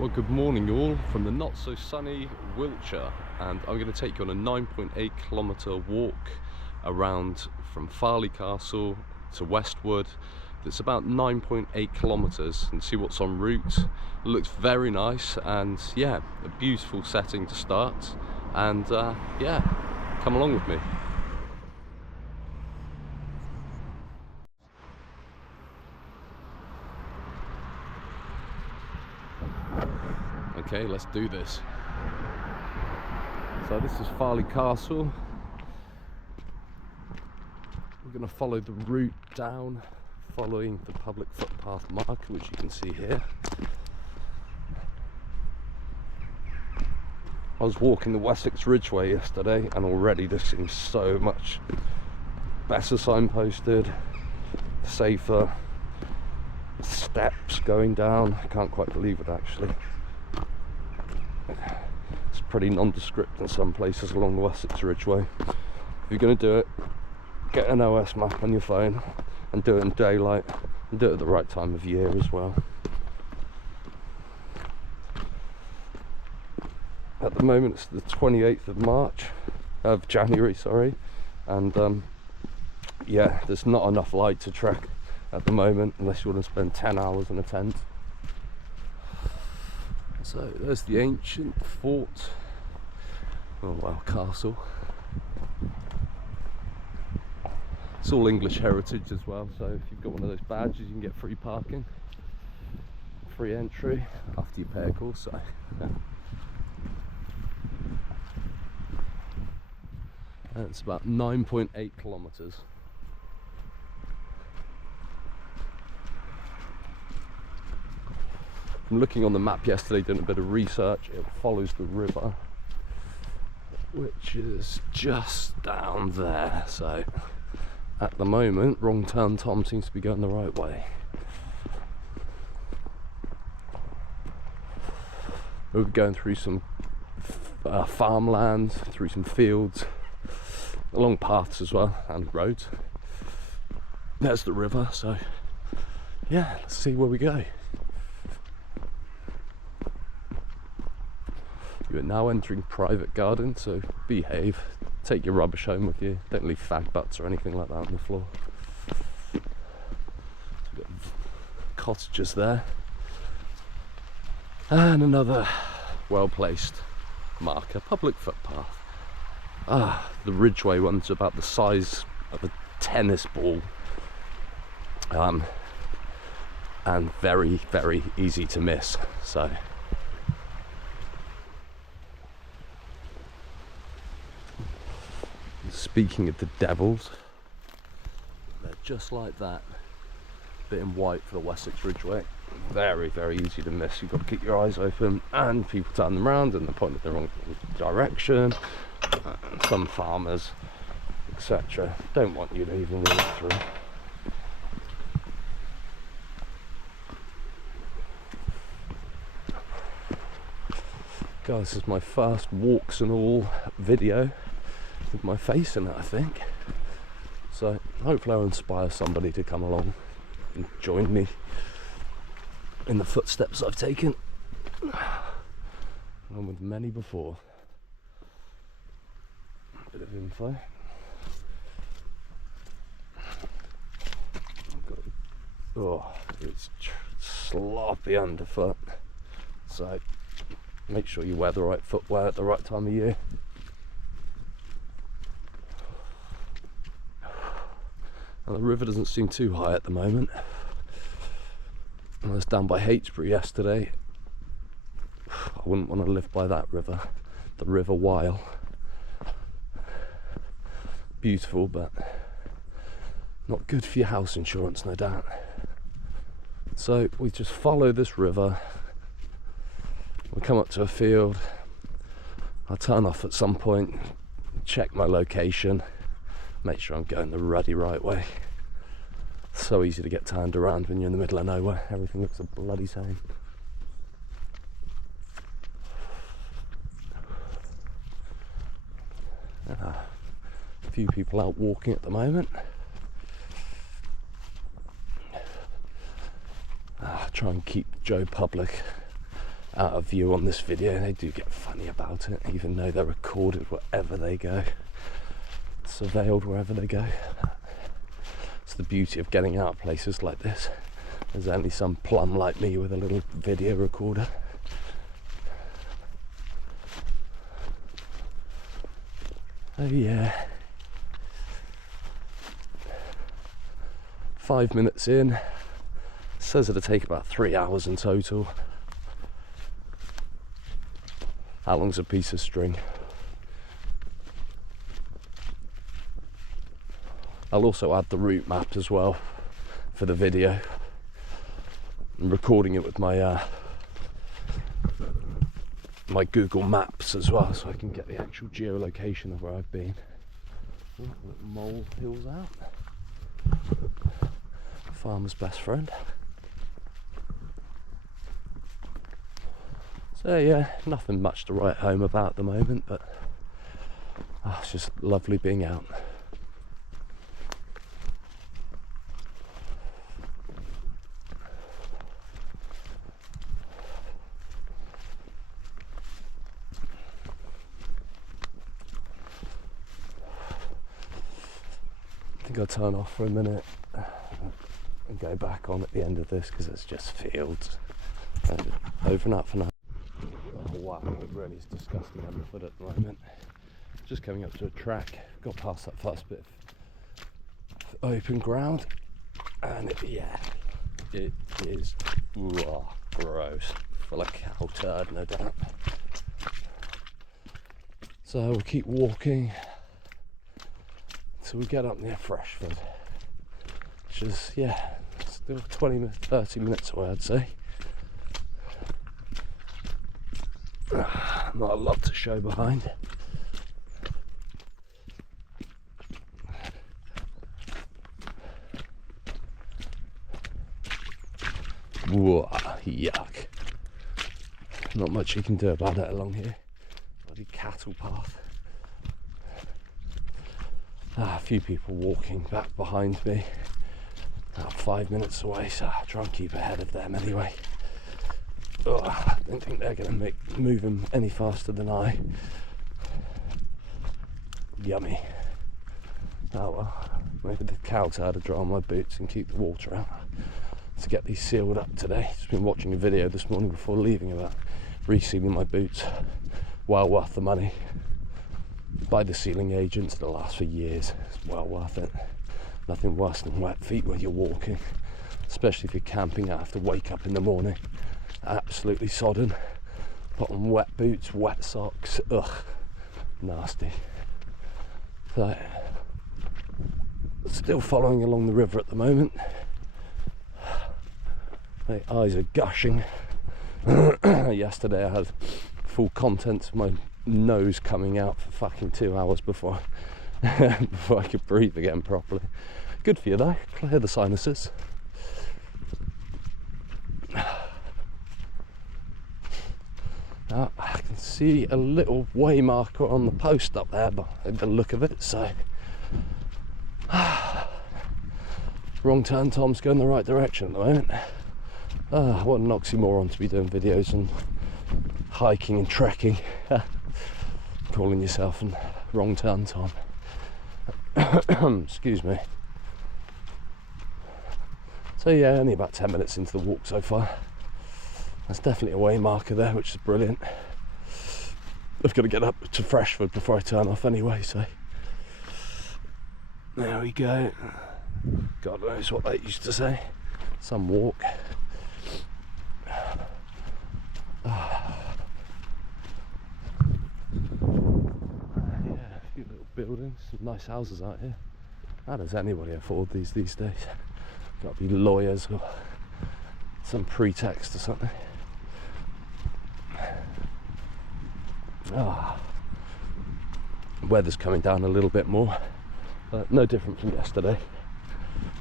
Well, good morning all from the not so sunny Wiltshire, and I'm going to take you on a 9.8 kilometer walk around from Farleigh Castle to Westwood. That's about 9.8 kilometers, and see what's en route. It looks very nice, and yeah, a beautiful setting to start, and yeah, come along with me. Okay, let's do this. So this is Farleigh Castle. We're going to follow the route down, following the public footpath marker, which you can see here. I was walking the Wessex Ridgeway yesterday, and already this seems so much better signposted, safer, steps going down. I can't quite believe it actually. It's pretty nondescript in some places along the Wessex Ridgeway. If you're going to do it, get an OS map on your phone and do it in daylight, and do it at the right time of year as well. At the moment it's the 28th of January, sorry, and yeah, there's not enough light to trek at the moment unless you want to spend 10 hours in a tent. So there's the ancient fort, oh well, castle. It's all English heritage as well, so if you've got one of those badges you can get free parking, free entry after you pay a course. So yeah. And it's about 9.8 kilometers. From looking on the map yesterday, doing a bit of research, it follows the river, which is just down there. So at the moment, wrong turn Tom seems to be going the right way. We'll be going through some farmland, through some fields, along paths as well, and roads. There's the river, so yeah, let's see where we go. You are now entering private garden, so behave. Take your rubbish home with you. Don't leave fag butts or anything like that on the floor. So we've got cottages there. And another well-placed marker, public footpath. The Ridgeway one's about the size of a tennis ball. And very, very easy to miss, so. Speaking of the devils, they're just like that, bit in white for the Wessex Ridgeway. Very, very easy to miss. You've got to keep your eyes open, and people turn them around and they're pointing in the wrong direction. Some farmers, etc., don't want you to even walk through. Guys, this is my first walks and all video with my face in it, I think. So hopefully I'll inspire somebody to come along and join me in the footsteps I've taken, along with many before. A bit of info. Oh, it's sloppy underfoot, so make sure you wear the right footwear at the right time of year. And the river doesn't seem too high at the moment. I was down by Heytesbury yesterday. I wouldn't want to live by that river, the River Wyle. Beautiful, but not good for your house insurance, no doubt. So we just follow this river. We come up to a field. I'll turn off at some point, check my location, make sure I'm going the ruddy right way. So easy to get turned around when you're in the middle of nowhere. Everything looks a bloody same. A few people out walking at the moment. Try and keep Joe Public out of view on this video. They do get funny about it, even though they're recorded wherever they go, surveilled wherever they go. It's the beauty of getting out of places like this. There's only some plum like me with a little video recorder. Oh yeah. 5 minutes in. Says it'll take about 3 hours in total. How long's a piece of string? I'll also add the route map as well for the video. I'm recording it with my my Google Maps as well, so I can get the actual geolocation of where I've been. Oh, little mole hills out. Farmer's best friend. So yeah, nothing much to write home about at the moment, but it's just lovely being out. I think I'll turn off for a minute and go back on at the end of this because it's just fields. Over and out for now. Oh wow, it really is disgusting Hungerford at the moment. Just coming up to a track, got past that first bit of open ground, and it is gross, full of cow turd, no doubt. So we'll keep walking till we get up near Freshford, which is, yeah, still 30 minutes away, I'd say. Not a lot to show behind. Whoa, yuck. Not much you can do about it along here. Bloody cattle path. A few people walking back behind me. About 5 minutes away, so I'll try and keep ahead of them anyway. I don't think they're going to move them any faster than I. Yummy. Oh well, maybe the cows had to dry on my boots and keep the water out to get these sealed up today. Just been watching a video this morning before leaving about resealing my boots. Well worth the money. Buy the sealing agents, they'll last for years. It's well worth it. Nothing worse than wet feet when you're walking, especially if you're camping. I have to wake up in the morning absolutely sodden, put on wet boots, wet socks, ugh, nasty. So, still following along the river at the moment. My eyes are gushing. Yesterday I had full contents of my nose coming out for fucking 2 hours before I could breathe again properly. Good for you though, clear the sinuses. I can see a little way marker on the post up there by the look of it, so wrong turn, Tom's going the right direction at the moment. What an oxymoron to be doing videos on hiking and trekking. Calling yourself a wrong turn, Tom. Excuse me. So yeah, only about 10 minutes into the walk so far. That's definitely a way marker there, which is brilliant. I've got to get up to Freshford before I turn off anyway, so there we go. God knows what they used to say. Some walk. Yeah, a few little buildings, some nice houses out here. How does anybody afford these days? Got to be lawyers or some pretext or something. Weather's coming down a little bit more, but no different from yesterday.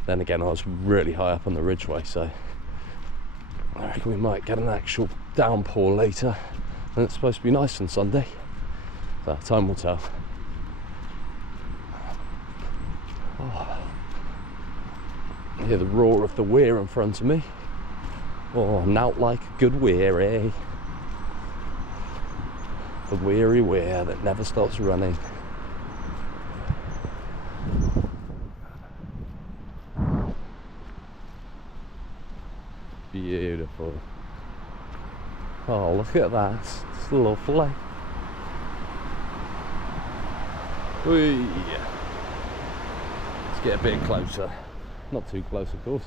Then again, I was really high up on the ridgeway, so I reckon we might get an actual downpour later, and it's supposed to be nice on Sunday, so time will tell. I hear the roar of the weir in front of me. Oh, nout like a good weir, eh? The weary weir that never stops running. Beautiful. Oh, look at that. It's lovely. Whee. Let's get a bit closer. Not too close, of course.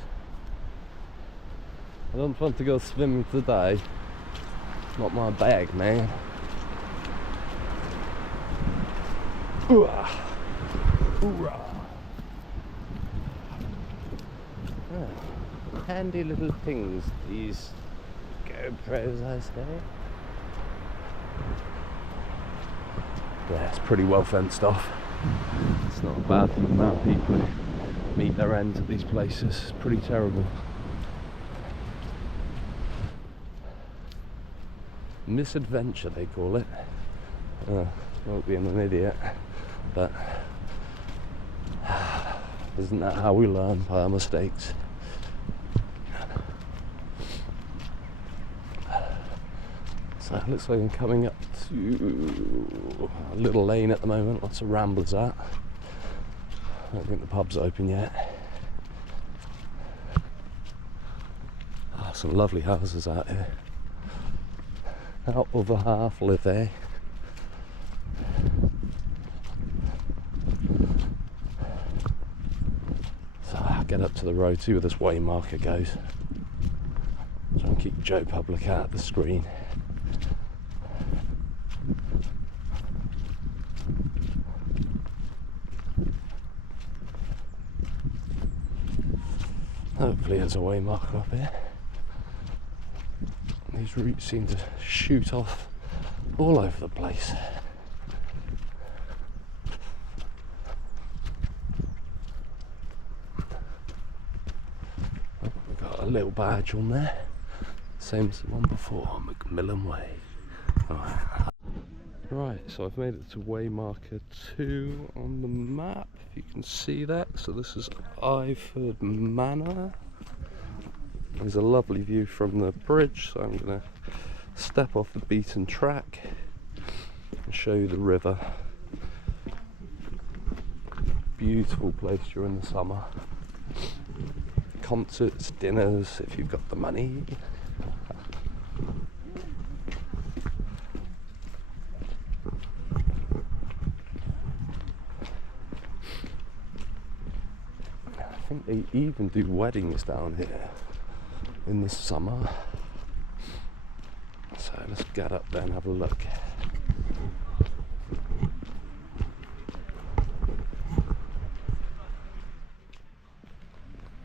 I don't want to go swimming today. It's not my bag, man. Hoorah. Hoorah. Ah, handy little things, these GoPros, I say. Yeah, it's pretty well fenced off. It's not a bad thing about people who meet their ends at these places. It's pretty terrible. Misadventure, they call it. Won't being an idiot, but isn't that how we learn, by our mistakes? So it looks like I'm coming up to a little lane at the moment, lots of ramblers at. I don't think the pub's open yet. Some lovely houses out here. Our other half live there. So I'll get up to the road, see where this way marker goes. Try and keep Joe Public out of the screen. Hopefully there's a way marker up here. These routes seem to shoot off all over the place. Oh, we've got a little badge on there, same as the one before, Macmillan Way. Right, so I've made it to way marker 2 on the map, if you can see that. So this is Iford Manor. There's a lovely view from the bridge, so I'm going to step off the beaten track and show you the river. Beautiful place during the summer. Concerts, dinners, if you've got the money. I think they even do weddings down here in the summer. So let's get up there and have a look.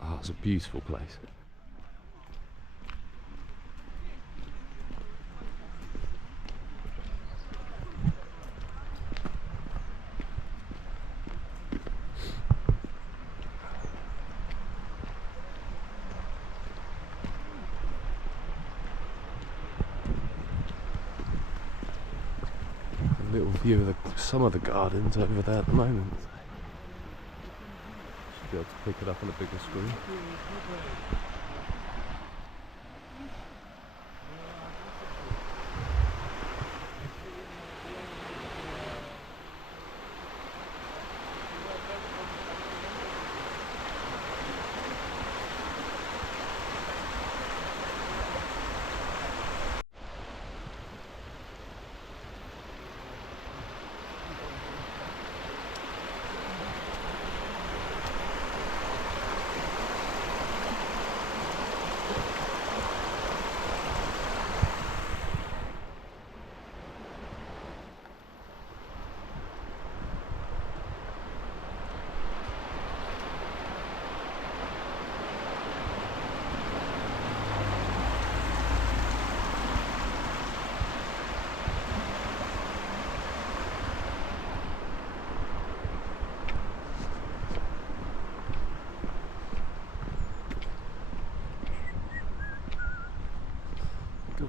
Oh, it's a beautiful place. Little view of some of the gardens over there at the moment. Should be able to pick it up on a bigger screen.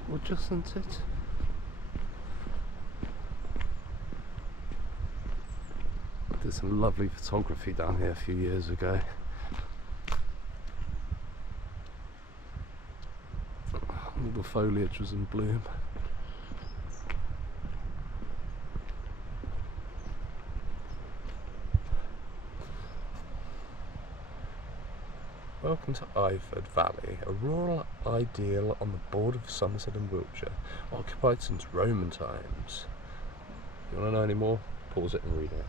Gorgeous, isn't it? I did some lovely photography down here a few years ago. All the foliage was in bloom. Welcome to Iford Valley, a rural ideal on the border of Somerset and Wiltshire, occupied since Roman times. You want to know any more? Pause it and read it.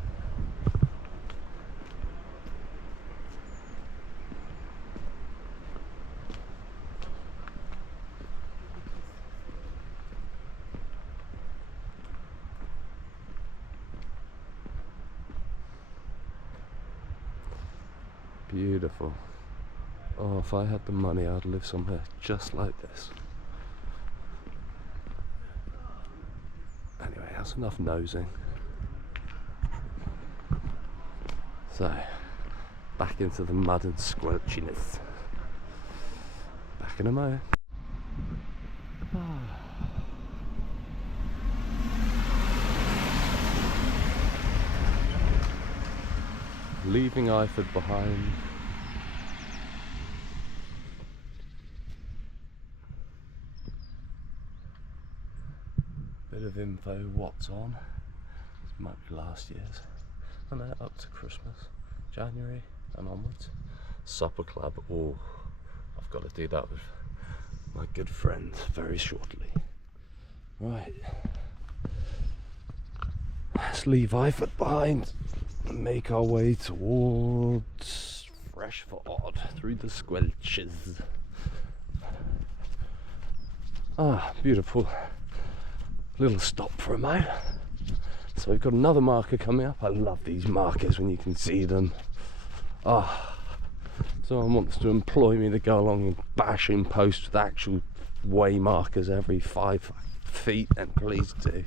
Beautiful. Oh, if I had the money, I'd live somewhere just like this. Anyway, that's enough nosing. So, back into the mud and squelchiness. Back in a moment. Leaving Iford behind. Bit of info, what's on. This might be last year's. And then up to Christmas, January and onwards. Supper club, oh, I've got to do that with my good friends very shortly. Right, let's leave Iford behind and make our way towards Freshford through the squelches. Ah, beautiful. Little stop for a moment. So we've got another marker coming up. I love these markers when you can see them. Ah, someone wants to employ me to go along and bash in post with actual way markers every 5 feet, and please do.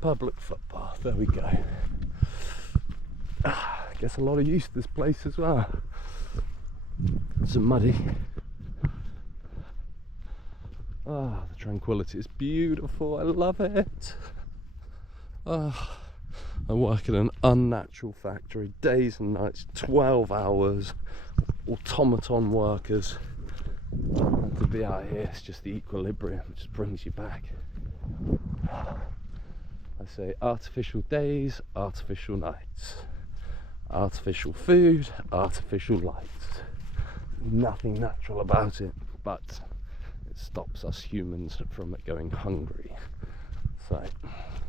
Public footpath, there we go. Ah, I guess a lot of use to this place as well. It's muddy. Ah, the tranquility is beautiful, I love it. Ah, I work in an unnatural factory, days and nights, 12 hours, automaton workers. And to be out here, it's just the equilibrium, it just brings you back. I say artificial days, artificial nights. Artificial food, artificial lights. Nothing natural about it, but it stops us humans from going hungry. So,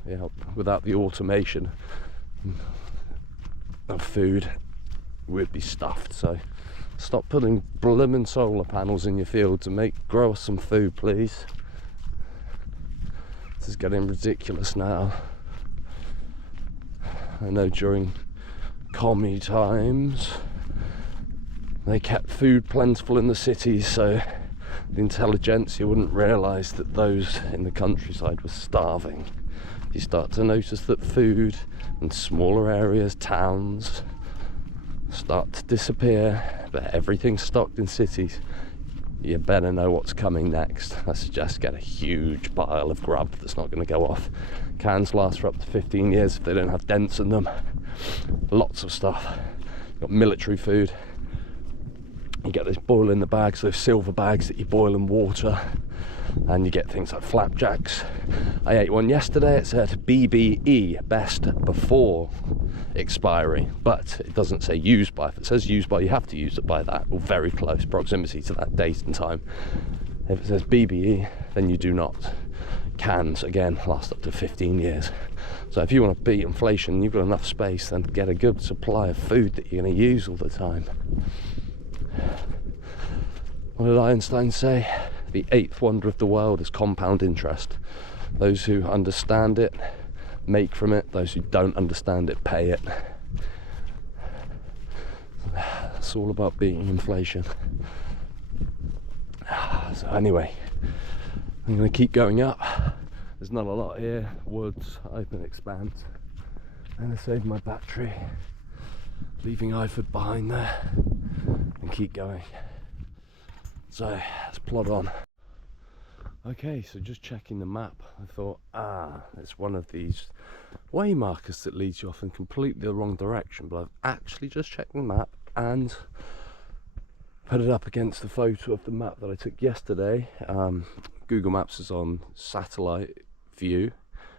yeah, without the automation of food, we'd be stuffed. So, stop putting blooming solar panels in your fields and grow us some food, please. This is getting ridiculous now. I know during commie times they kept food plentiful in the cities, so the intelligentsia wouldn't realise that those in the countryside were starving. You start to notice that food in smaller areas, towns, start to disappear, but everything's stocked in cities. You better know what's coming next. I suggest get a huge pile of grub that's not going to go off. Cans last for up to 15 years if they don't have dents in them. Lots of stuff. You've got military food. You get those boil in the bags, those silver bags that you boil in water, and you get things like flapjacks. I ate one yesterday. It said BBE, best before expiry, but it doesn't say used by. If it says used by, you have to use it by that, or very close proximity to that date and time. If it says BBE, then you do not. Cans, again, last up to 15 years. So if you want to beat inflation, you've got enough space, then get a good supply of food that you're going to use all the time. What did Einstein say? The 8th wonder of the world is compound interest. Those who understand it make from it, those who don't understand it pay it. It's all about beating inflation. So anyway, I'm going to keep going up. There's not a lot here. Woods, open expanse. I'm going to save my battery, leaving Iford behind there, and keep going. So let's plod on. Okay, so just checking the map, I thought, it's one of these way markers that leads you off in completely the wrong direction, but I've actually just checked the map and put it up against the photo of the map that I took yesterday. Google Maps is on satellite view,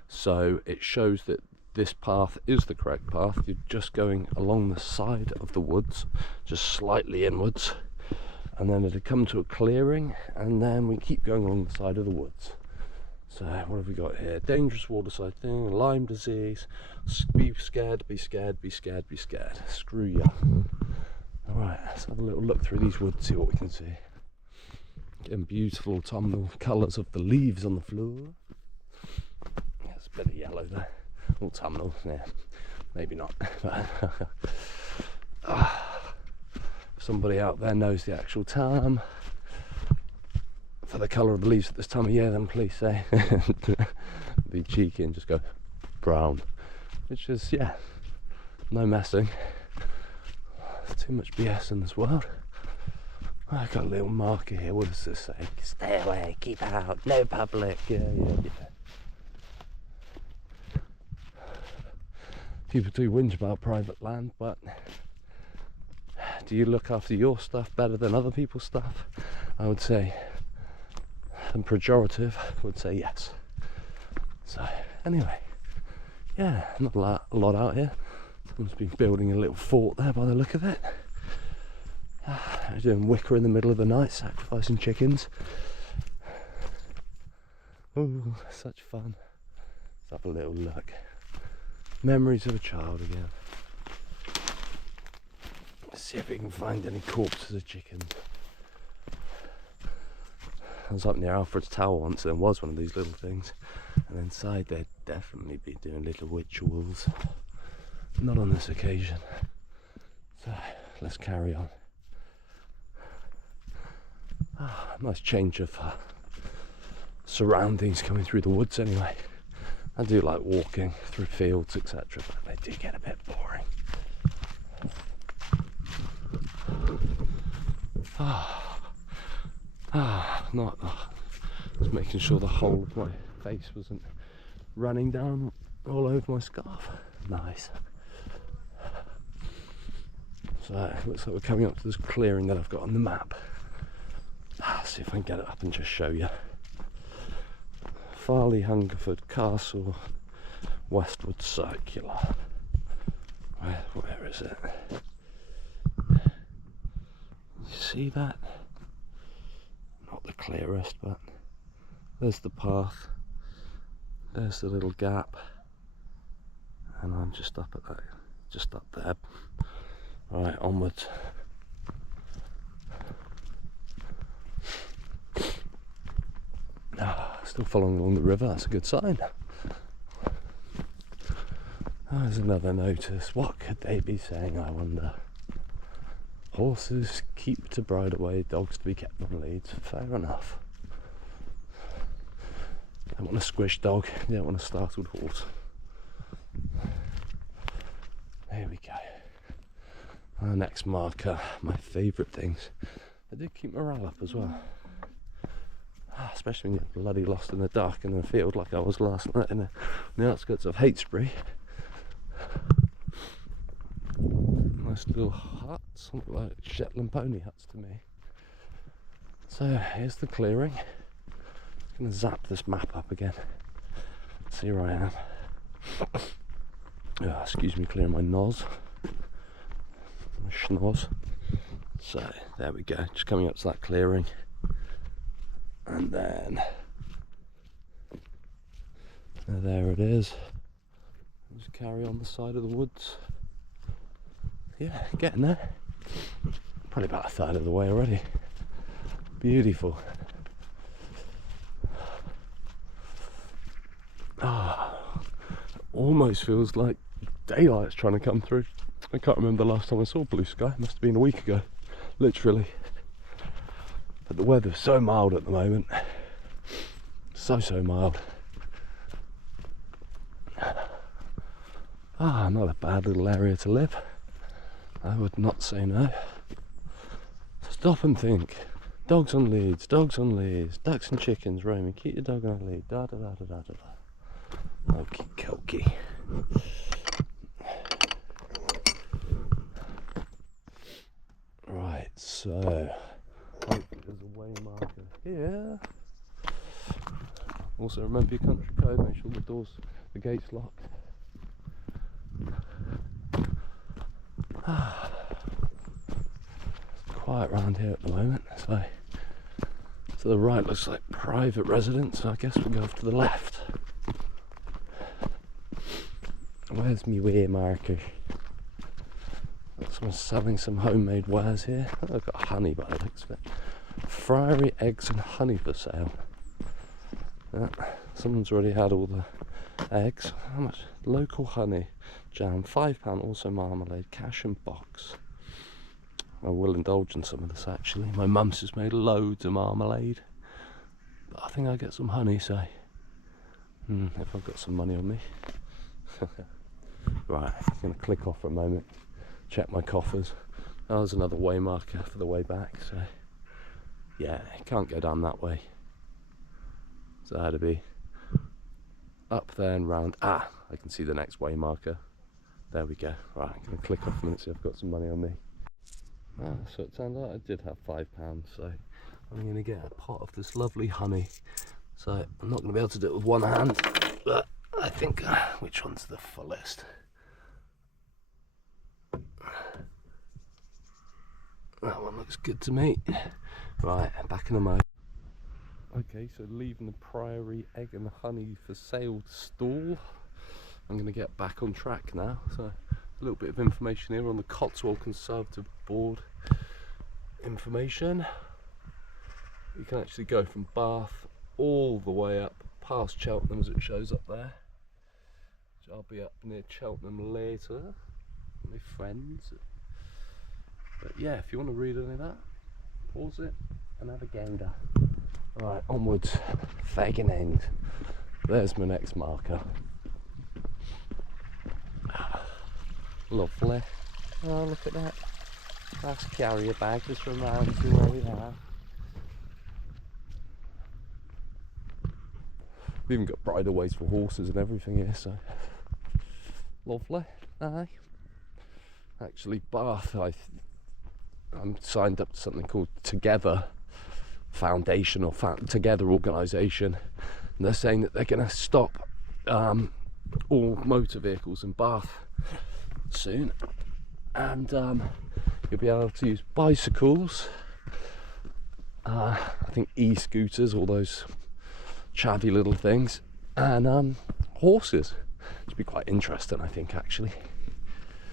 so it shows that this path is the correct path. You're just going along the side of the woods, just slightly inwards, and then it'd come to a clearing, and then we keep going along the side of the woods. So what have we got here? Dangerous waterside thing, Lyme disease, be scared, be scared, be scared, be scared. Screw you. Alright, let's have a little look through these woods, see what we can see. Getting beautiful autumnal colours of the leaves on the floor. There's a bit of yellow there. Autumnal, yeah, maybe not. Somebody out there knows the actual term for the colour of the leaves at this time of year, then please say. Be cheeky and just go brown, which is, yeah, no messing. There's too much BS in this world. I got a little marker here. What does this say? Stay away, keep out, no public. Yeah. People do whinge about private land, but do you look after your stuff better than other people's stuff? I would say, and pejorative would say yes. So anyway, yeah, not a lot out here. Someone's been building a little fort there by the look of it. Doing wicker in the middle of the night, sacrificing chickens. Ooh, such fun. Let's have a little look. Memories of a child again. Let's see if we can find any corpses of chickens. I was up near Alfred's Tower once, and there was one of these little things, and inside they'd definitely be doing little rituals. Not on this occasion. So let's carry on. Nice change of surroundings coming through the woods anyway. I do like walking through fields, etc., but they do get a bit boring. Just making sure the whole of my face wasn't running down all over my scarf. Nice. So it looks like we're coming up to this clearing that I've got on the map. See if I can get it up and just show you. Farleigh, Hungerford, Castle, Westwood Circular. Where is it? You see that? Not the clearest, but there's the path. There's the little gap, and I'm just up at that, just up there. Right, onwards. Still following along the river, that's a good sign. There's another notice. What could they be saying, I wonder? Horses keep to bridle-way, dogs to be kept on leads. Fair enough. Don't want a squish dog, you don't want a startled horse. There we go. Our next marker, my favourite things. They do keep morale up as well. Especially when you're bloody lost in the dark in a field like I was last night in the outskirts of Heytesbury. Nice little huts, something like Shetland pony huts to me. So here's the clearing. I'm going to zap this map up again. See where I am. Excuse me, clearing my noz. My schnoz. So there we go, just coming up to that clearing. And then there it is. Just carry on the side of the woods. Yeah, getting there. Probably about a third of the way already. Beautiful. Almost feels like daylight's trying to come through. I can't remember the last time I saw blue sky. It must have been a week ago, literally. But the weather's so mild at the moment. So mild. Not a bad little area to live. I would not say no. Stop and think. Dogs on leads, ducks and chickens roaming. Keep your dog on a lead. Da da da da da da. Okie dokie. Right, so hopefully there's a way marker here. Also remember your country code, make sure the gate's locked. quiet around here at the moment. So to the right looks like private residence, so I guess we'll go off to the left. Where's me way marker? Someone's selling some homemade wares here. Oh, I've got honey by the looks of it. Friary eggs and honey for sale. Yeah, someone's already had all the eggs. How much? Local honey jam, £5. Also marmalade, cash and box. I will indulge in some of this actually. My mum's just made loads of marmalade, but I think I'll get some honey, so if I've got some money on me. Right, I'm going to click off for a moment, check my coffers. Oh, there's another way marker for the way back, so yeah, you can't go down that way. So I had to be up there and round. Ah, I can see the next way marker. There we go. Right, I'm going to click off a minute, see if I've got some money on me. Ah, so it turned out I did have £5, so I'm going to get a pot of this lovely honey. So I'm not going to be able to do it with one hand, but I think which one's the fullest? That one looks good to me. Right, back in a moment. Okay, so leaving the Priory egg and honey for sale stall. I'm going to get back on track now. So a little bit of information here on the Cotswold Conservative Board information. You can actually go from Bath all the way up past Cheltenham, as it shows up there. So I'll be up near Cheltenham later, my friends. But yeah, if you want to read any of that, pause it and have a gander. Right, onwards, fagging end. There's my next marker. Lovely. Oh, look at that. Nice carrier bag, just reminds me where we are. We've even got bridleways for horses and everything here, so lovely. Aye. Actually, Bath, I'm signed up to something called Together Foundation or Together organisation, and they're saying that they're going to stop all motor vehicles in Bath soon, and you'll be able to use bicycles, I think e-scooters, all those chavvy little things, and horses. It'll be quite interesting, I think, actually.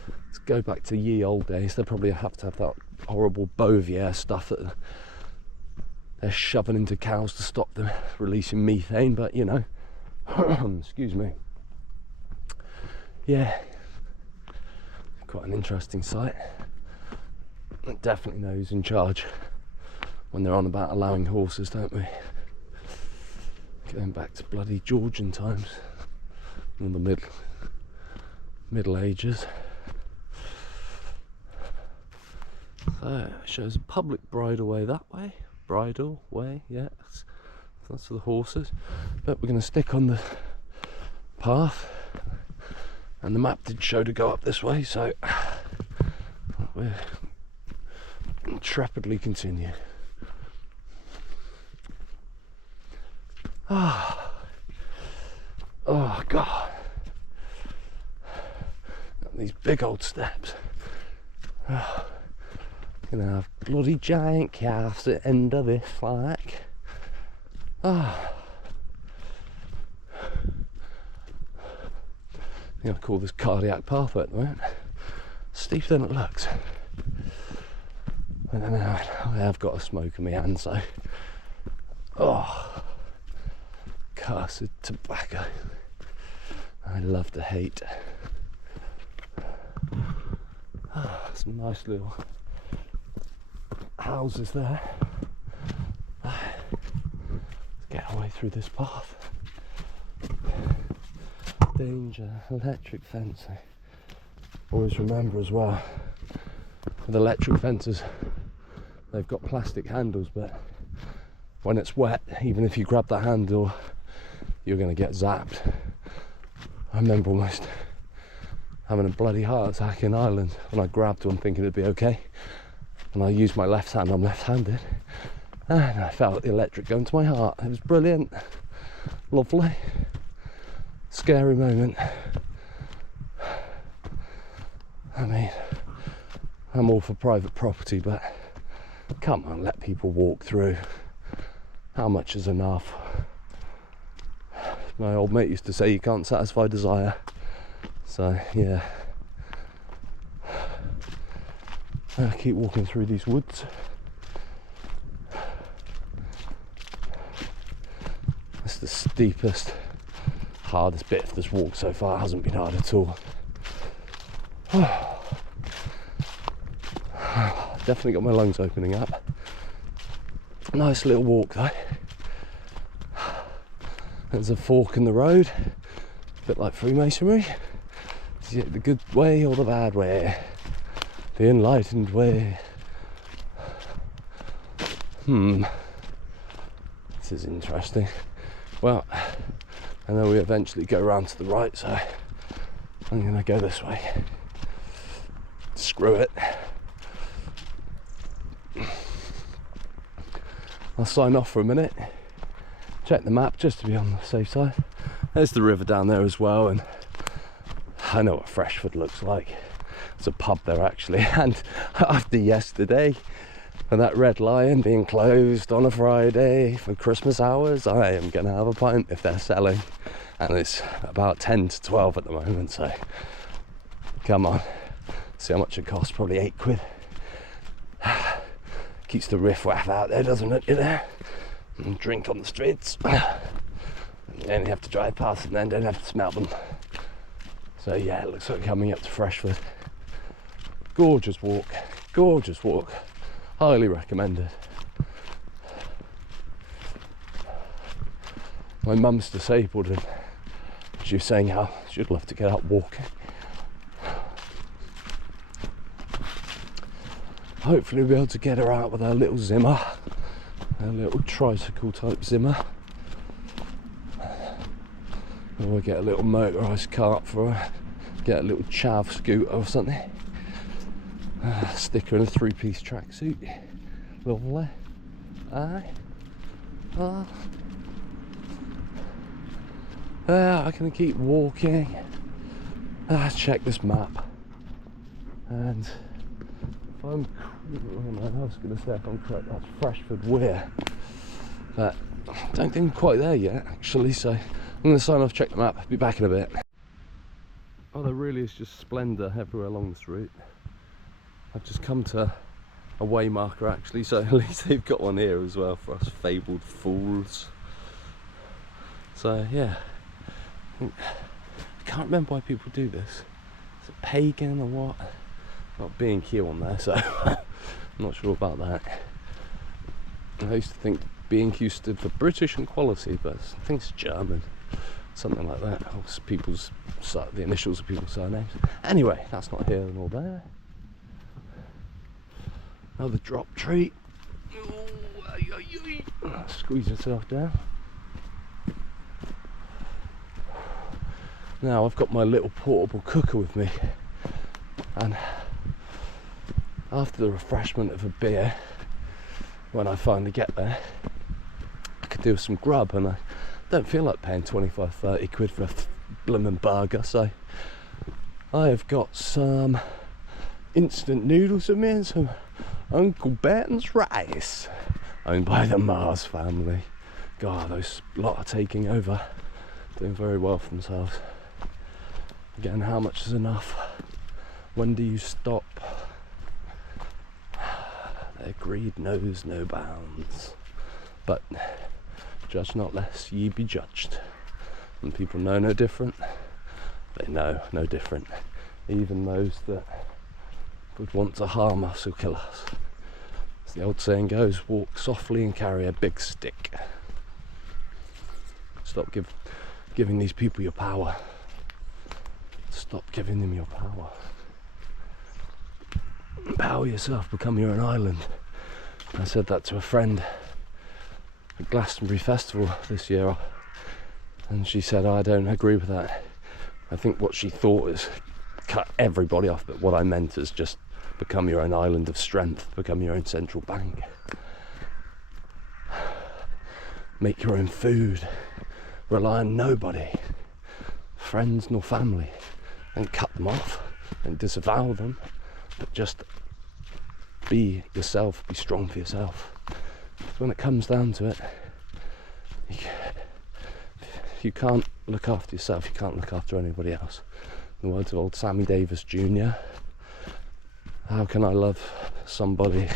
Let's go back to ye old days. They'll probably have to have that horrible Bovier stuff that they're shoving into cows to stop them releasing methane, but you know, excuse me. Yeah, quite an interesting sight. I definitely know who's in charge when they're on about allowing horses, don't we? Going back to bloody Georgian times, in the Middle Ages. So it shows a public bridleway that way. Bridle way, yeah, that's for the horses. But we're going to stick on the path, and the map did show to go up this way, so we'll intrepidly continue. Oh God, these big old steps. Gonna have bloody giant calves at the end of this, like. I think I'll call this cardiac pathway at the moment. Steeper than it looks. I don't know, I have got a smoke in my hand, so. Oh, cursed tobacco. I love to hate. Some nice little houses there. Let's get our way through this path. Danger, electric fencing. Always remember as well, with electric fences, they've got plastic handles, but when it's wet, even if you grab the handle, you're going to get zapped. I remember almost having a bloody heart attack in Ireland when I grabbed one thinking it'd be okay, and I used my left hand, I'm left-handed, and I felt the electric going to my heart. It was brilliant, lovely, scary moment. I mean, I'm all for private property, but Come on, let people walk through. How much is enough? My old mate used to say you can't satisfy desire. So yeah, I keep walking through these woods. It's the steepest, hardest bit of this walk so far. It hasn't been hard at all. Definitely got my lungs opening up. Nice little walk though. There's a fork in the road, a bit like Freemasonry. Is it the good way or the bad way? The enlightened way. This is interesting. Well, I know we eventually go round to the right, so I'm going to go this way. Screw it. I'll sign off for a minute. Check the map just to be on the safe side. There's the river down there as well, and I know what Freshford looks like. There's a pub there actually, and after yesterday and that Red Lion being closed on a Friday for Christmas hours, I am going to have a pint if they're selling, and it's about 10 to 12 at the moment, so come on, see how much it costs. Probably £8. Keeps the riff-raff out there, doesn't it, you know? And drink on the streets. You only have to drive past and then don't have to smell them. So yeah, it looks like coming up to Freshford. Gorgeous walk, highly recommended. My mum's disabled and she was saying how she'd love to get out walking. Hopefully we'll be able to get her out with her little Zimmer, her little tricycle type Zimmer. Or we'll get a little motorised cart for her, get a little chav scooter or something. Stick her in a 3-piece tracksuit. Lovely. Aye. Oh. I can keep walking. Check this map. And if I'm, I was going to say if I'm correct, that's Freshford Weir. But I don't think I'm quite there yet, actually. So I'm going to sign off, check the map, be back in a bit. Oh, there really is just splendour everywhere along this route. I've just come to a way marker actually, so at least they've got one here as well for us fabled fools. So yeah, I can't remember why people do this. Is it pagan or what? Got B&Q on there, so I'm not sure about that. I used to think B&Q stood for British and quality, but I think it's German, something like that. Or people's, the initials of people's surnames. Anyway, that's not here nor there. Another drop tree. Squeeze yourself down. Now I've got my little portable cooker with me, and after the refreshment of a beer, when I finally get there, I could do some grub, and I don't feel like paying 25-30 quid for a bloomin' burger, so I have got some instant noodles with me and some Uncle Ben's rice, owned by the Mars family. God, those lot are taking over, doing very well for themselves. Again, how much is enough? When do you stop? Their greed knows no bounds. But judge not lest ye be judged. And people know no different. They know no different. Even those that would want to harm us or kill us. As the old saying goes, walk softly and carry a big stick. Stop giving these people your power. Stop giving them your power. Empower yourself, become your own island. I said that to a friend at Glastonbury Festival this year, and she said, I don't agree with that. I think what she thought is cut everybody off, but what I meant is just become your own island of strength, become your own central bank. Make your own food, rely on nobody, friends nor family, and cut them off and disavow them, but just be yourself, be strong for yourself. Because when it comes down to it, you can't look after yourself, you can't look after anybody else. In the words of old Sammy Davis Jr., how can I love somebody,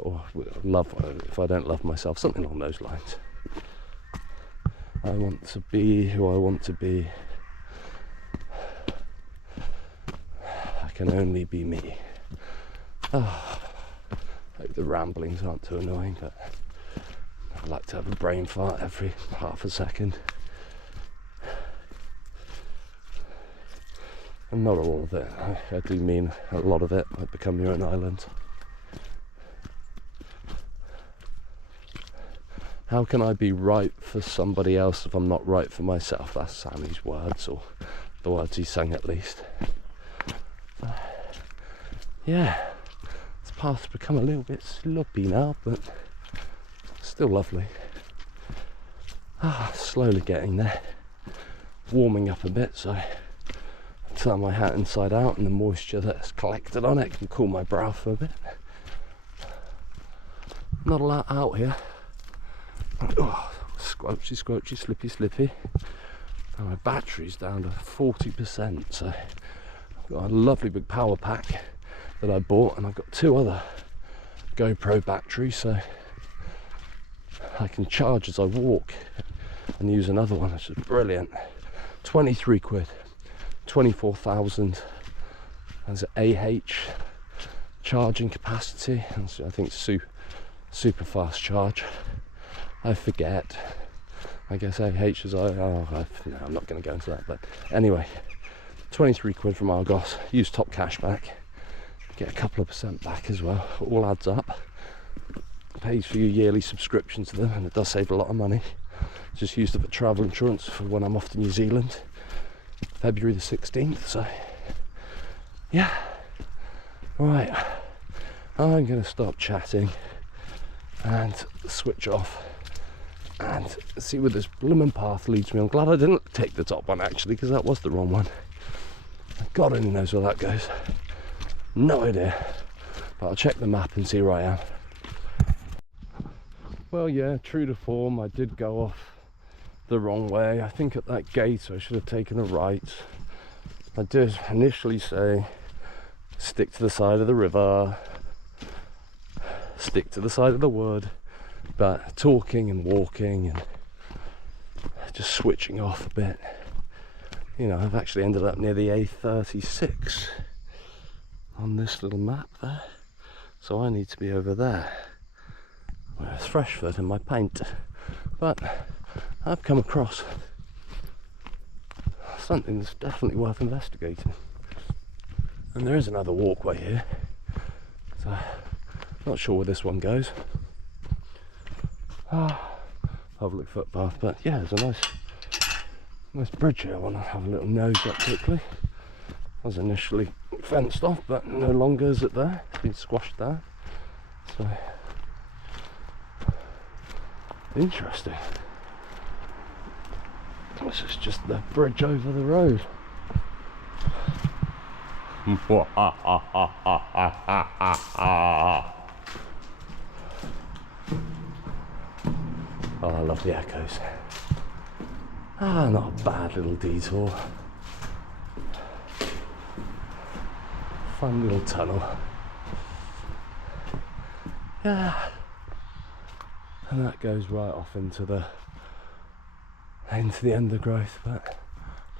or love if I don't love myself, something along those lines. I want to be who I want to be. I can only be me. I hope the ramblings aren't too annoying, but I like to have a brain fart every half a second. And not all of it, I do mean a lot of it, like become your own island. How can I be right for somebody else if I'm not right for myself? That's Sammy's words, or the words he sang at least. Yeah, this path's become a little bit sloppy now, but still lovely. Slowly getting there. Warming up a bit, so turn my hat inside out and the moisture that's collected on it can cool my brow for a bit. Not a lot out here. Oh, squelchy, squelchy, slippy, slippy. And my battery's down to 40%, so I've got a lovely big power pack that I bought, and I've got 2 other GoPro batteries, so I can charge as I walk and use another one, which is brilliant. 23 quid. 24,000 as AH charging capacity, and so I think super fast charge. I forget. I guess AH is no, I'm not going to go into that, but anyway, 23 quid from Argos. Use top cash back, get a couple of % back as well. All adds up. Pays for your yearly subscription to them, and it does save a lot of money. Just used it for travel insurance for when I'm off to New Zealand. February the 16th, so yeah. Right, I'm going to stop chatting and switch off and see where this blooming path leads me. I'm glad I didn't take the top one actually, because that was the wrong one. God only knows where that goes. No idea, but I'll check the map and see where I am. Well, yeah, true to form, I did go off the wrong way. I think at that gate I should have taken a right. I did initially say stick to the side of the river, stick to the side of the wood, but talking and walking and just switching off a bit, you know, I've actually ended up near the A36 on this little map there, so I need to be over there where it's Freshford in my paint. But I've come across something that's definitely worth investigating, and there is another walkway here, so not sure where this one goes. Public footpath, but yeah, there's a nice bridge here. I want to have a little nose up quickly. I was initially fenced off, but no longer is it there. It's been squashed down, so interesting. This is just the bridge over the road. Oh, I love the echoes. Not a bad little detour. Fun little tunnel. Yeah. And that goes right off into the undergrowth, but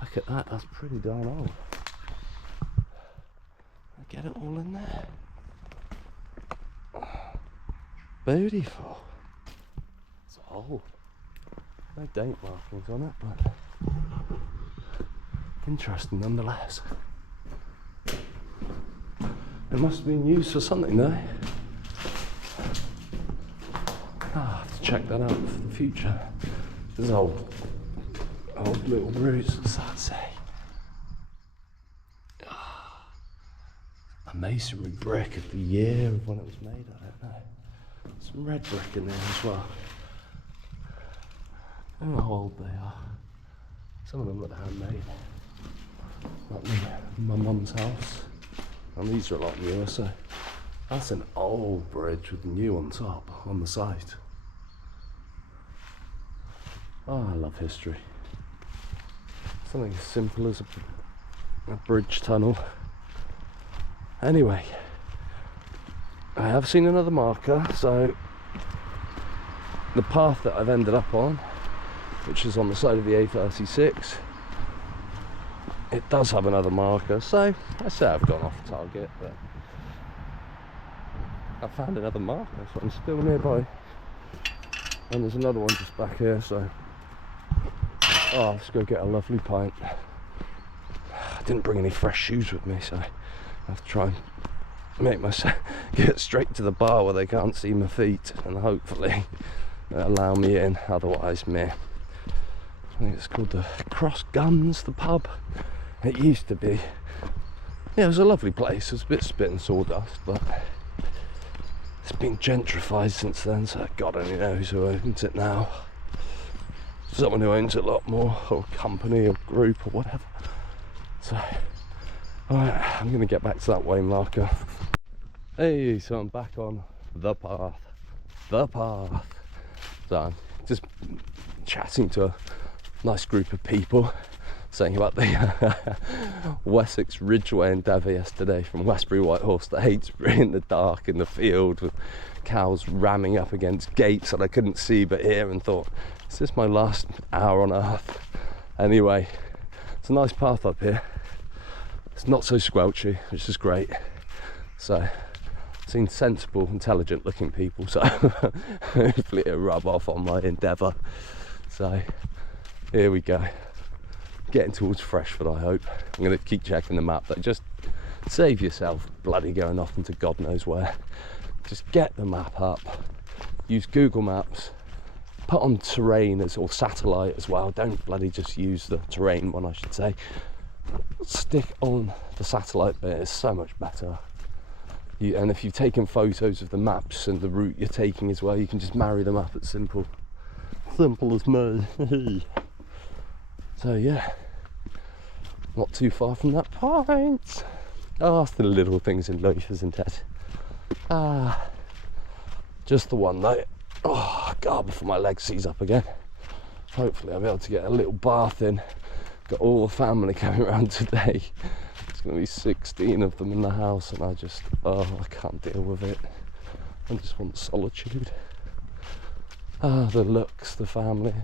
look at that, that's pretty darn old. Get it all in there. Beautiful. It's old. No date markings on it, but interesting nonetheless. It must have been used for something though. I'll have to check that out for the future. There's old little roots, what's that say? A masonry brick of the year of when it was made, I don't know. Some red brick in there as well. I don't know how old they are. Some of them look handmade. Like my mum's house. And these are a lot newer, so That's an old bridge with the new on top, on the side. Oh, I love history. Something as simple as a bridge tunnel. Anyway, I have seen another marker, so the path that I've ended up on, which is on the side of the A36, it does have another marker, so I say I've gone off target, but I found another marker, so I'm still nearby. And there's another one just back here, so let's go get a lovely pint. I didn't bring any fresh shoes with me, so I have to try and make myself get straight to the bar where they can't see my feet, and hopefully allow me in, otherwise meh. I think it's called the Cross Guns, the pub. It used to be, yeah, it was a lovely place. It was a bit spit and sawdust, but it's been gentrified since then, so God only knows who owns it now. Someone who owns it a lot more, or company, or group, or whatever. So, alright, I'm going to get back to that way marker. Hey, so I'm back on the path. The path. So I'm just chatting to a nice group of people, saying about the Wessex Ridgeway endeavour yesterday from Westbury Whitehorse to Heytesbury in the dark in the field with cows ramming up against gates that I couldn't see but hear, and thought, is this my last hour on earth? Anyway, it's a nice path up here. It's not so squelchy, which is great. So, I've seen sensible, intelligent looking people, so hopefully it'll rub off on my endeavour. So, here we go. Getting towards Freshford, I hope. I'm going to keep checking the map, but just save yourself bloody going off into God knows where. Just get the map up, use Google Maps, put on terrain or satellite as well. Don't bloody just use the terrain one, I should say. Stick on the satellite bit, it's so much better. And if you've taken photos of the maps and the route you're taking as well, you can just marry them up. It's simple as me. So yeah, not too far from that point. It's the little things in life, isn't it? Just the one night. Oh God, before my leg seize up again. Hopefully I'll be able to get a little bath in. Got all the family coming around today. There's going to be 16 of them in the house, and I can't deal with it. I just want solitude. The looks, the family,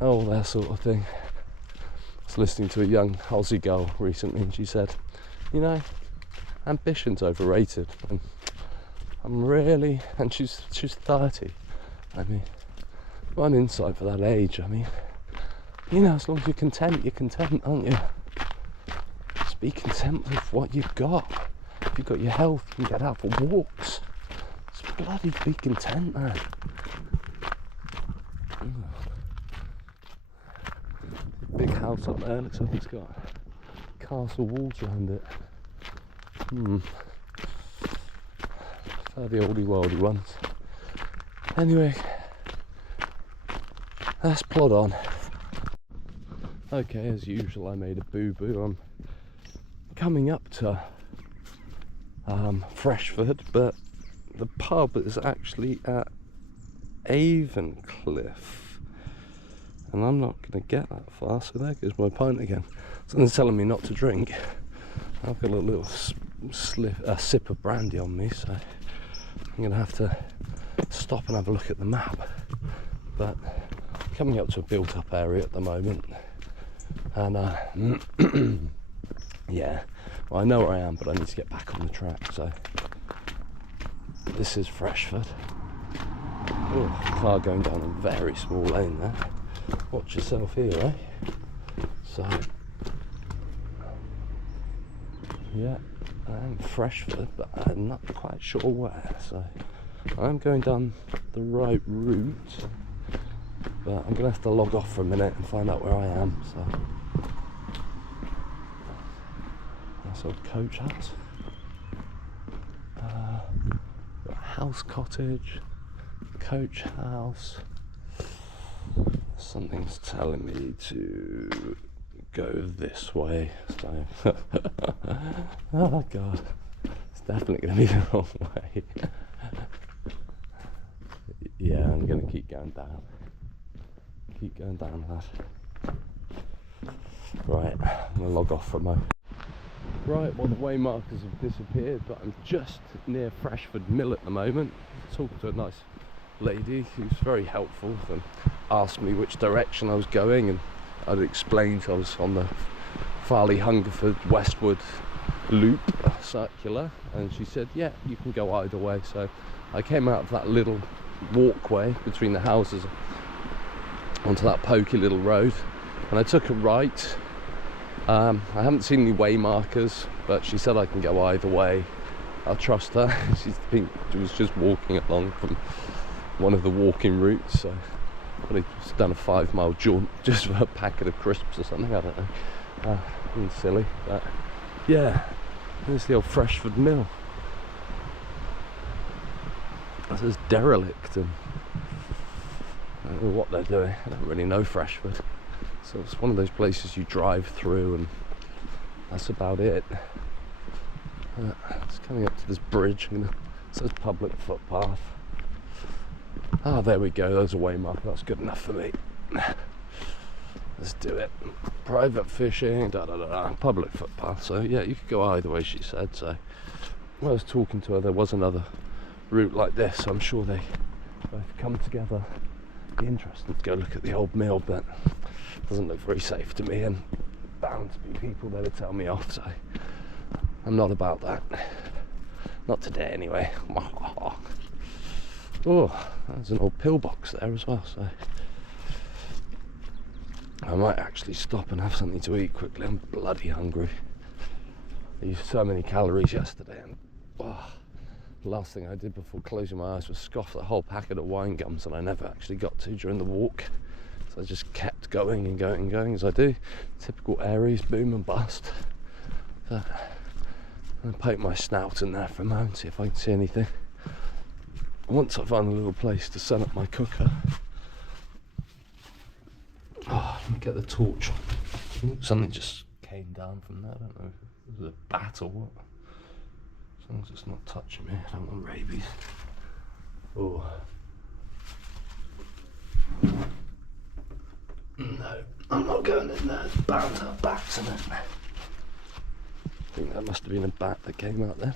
all that sort of thing. I was listening to a young Aussie girl recently, and she said, you know, ambition's overrated. And I'm really, and she's 30. I mean, one insight for that age. I mean, you know, as long as you're content, aren't you? Just be content with what you've got. If you've got your health, you can get out for walks. Just bloody be content, man. Big house up there, looks like it's got castle walls around it. They're the oldie worldy ones. Anyway, let's plod on. Okay, as usual I made a boo-boo. I'm coming up to Freshford, but the pub is actually at Avencliff, and I'm not going to get that far, so there goes my pint again. Someone's telling me not to drink. I've got a little sip of brandy on me, so I'm going to have to stop and have a look at the map. But coming up to a built-up area at the moment, and yeah, well, I know where I am, but I need to get back on the track. So this is Freshford. Car going down a very small lane there. Watch yourself here, eh? So yeah, I'm Freshford, but I'm not quite sure where. So I'm going down the right route, but I'm gonna have to log off for a minute and find out where I am. So nice old coach house, house cottage, coach house. Something's telling me to go this way. So oh God, it's definitely going to be the wrong way. Yeah, I'm going to keep going down. Keep going down, lad. Right, I'm going to log off for a moment. Right, well the way markers have disappeared, but I'm just near Freshford Mill at the moment. Talking to a nice lady who's very helpful and asked me which direction I was going, and I'd explained I was on the Farleigh Hungerford Westwood loop circular, and she said yeah, you can go either way. So I came out of that little walkway between the houses onto that pokey little road, and I took a right. I haven't seen any way markers, but she said I can go either way. I'll trust her. She was just walking along from one of the walking routes, so probably just done a 5-mile jaunt just for a packet of crisps or something, I don't know. Silly, but yeah, there's the old Freshford Mill. It says derelict, and I don't know what they're doing. I don't really know Freshford. So it's one of those places you drive through and that's about it. It's coming up to this bridge, and it says public footpath. Ah, there we go, there's a way marker, that's good enough for me. Let's do it. Private fishing, public footpath. So yeah, you could go either way, she said. So when I was talking to her, there was another route like this, so I'm sure they both come together. It'd be interesting to go look at the old mill, but doesn't look very safe to me, and bound to be people there to tell me off, so I'm not about that. Not today anyway. Oh, there's an old pillbox there as well, so I might actually stop and have something to eat quickly. I'm bloody hungry. I used so many calories yesterday, and the last thing I did before closing my eyes was scoff the whole packet of wine gums that I never actually got to during the walk. So I just kept going and going and going, as I do. Typical Aries, boom and bust. So I'm going to poke my snout in there for a moment, see if I can see anything. Once I find a little place to set up my cooker. Oh, let me get the torch. Something just came down from there, I don't know if it was a bat or what. As long as it's not touching me, I don't want rabies. Oh. No, I'm not going in there. It's bound to have bats in it. I think that must have been a bat that came out then.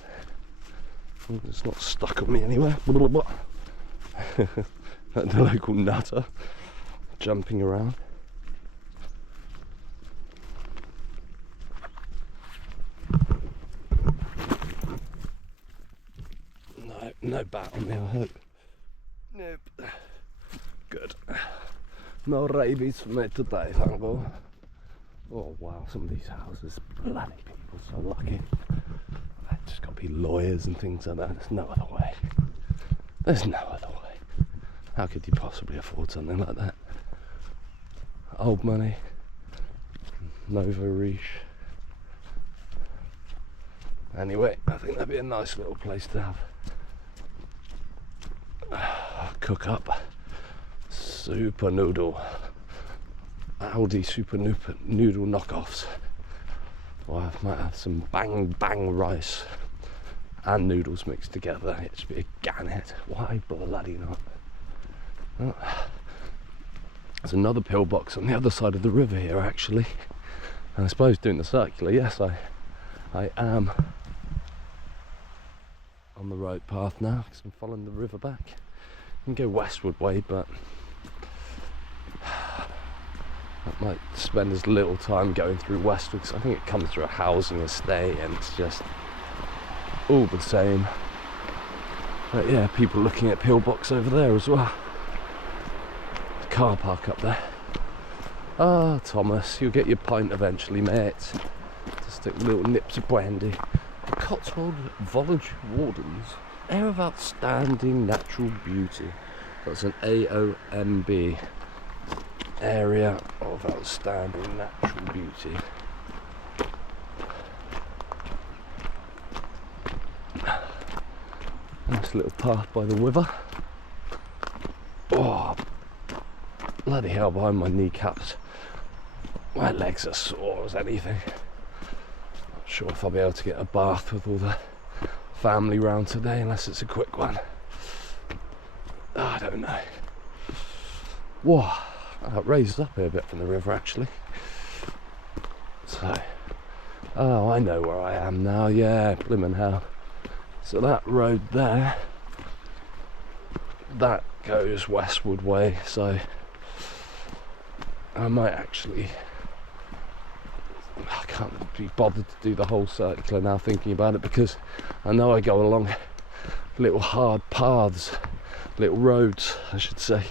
It's not stuck on me anywhere. The local nutter jumping around. No bat on me, I hope. Nope. Good. No rabies for me today, thank God. Oh wow, some of these houses, bloody people, so lucky. They've just got to be lawyers and things like that. There's no other way. There's no other way. How could you possibly afford something like that? Old money, Nova Riche. Anyway, I think that'd be a nice little place to have cook up super noodle, Aldi super noodle knockoffs. Or I might have some bang rice and noodles mixed together. It should be a gannet. Why bloody not? Oh. There's another pillbox on the other side of the river here actually. And I suppose doing the circular, yes, I am on the right path now because I'm following the river back. You can go westward way, but I might spend as little time going through westward because I think it comes through a housing estate and it's just all the same. But yeah, people looking at pillbox over there as well. Car park up there. Ah, Thomas, you'll get your pint eventually, mate. Just take little nips of brandy. The Cotswold Voluntary Wardens, Air of Outstanding Natural Beauty. That's an AOMB. Area of Outstanding Natural Beauty. Nice little path by the river. Oh, bloody hell, behind my kneecaps. My legs are sore as anything. Not sure if I'll be able to get a bath with all the family round today, unless it's a quick one. I don't know. Whoa, it raises up here a bit from the river actually. So, oh, I know where I am now. Yeah, blimmin' hell. So that road there, that goes Westwood way, so I might actually, I can't be bothered to do the whole circular now thinking about it, because I know I go along little hard paths, little roads I should say.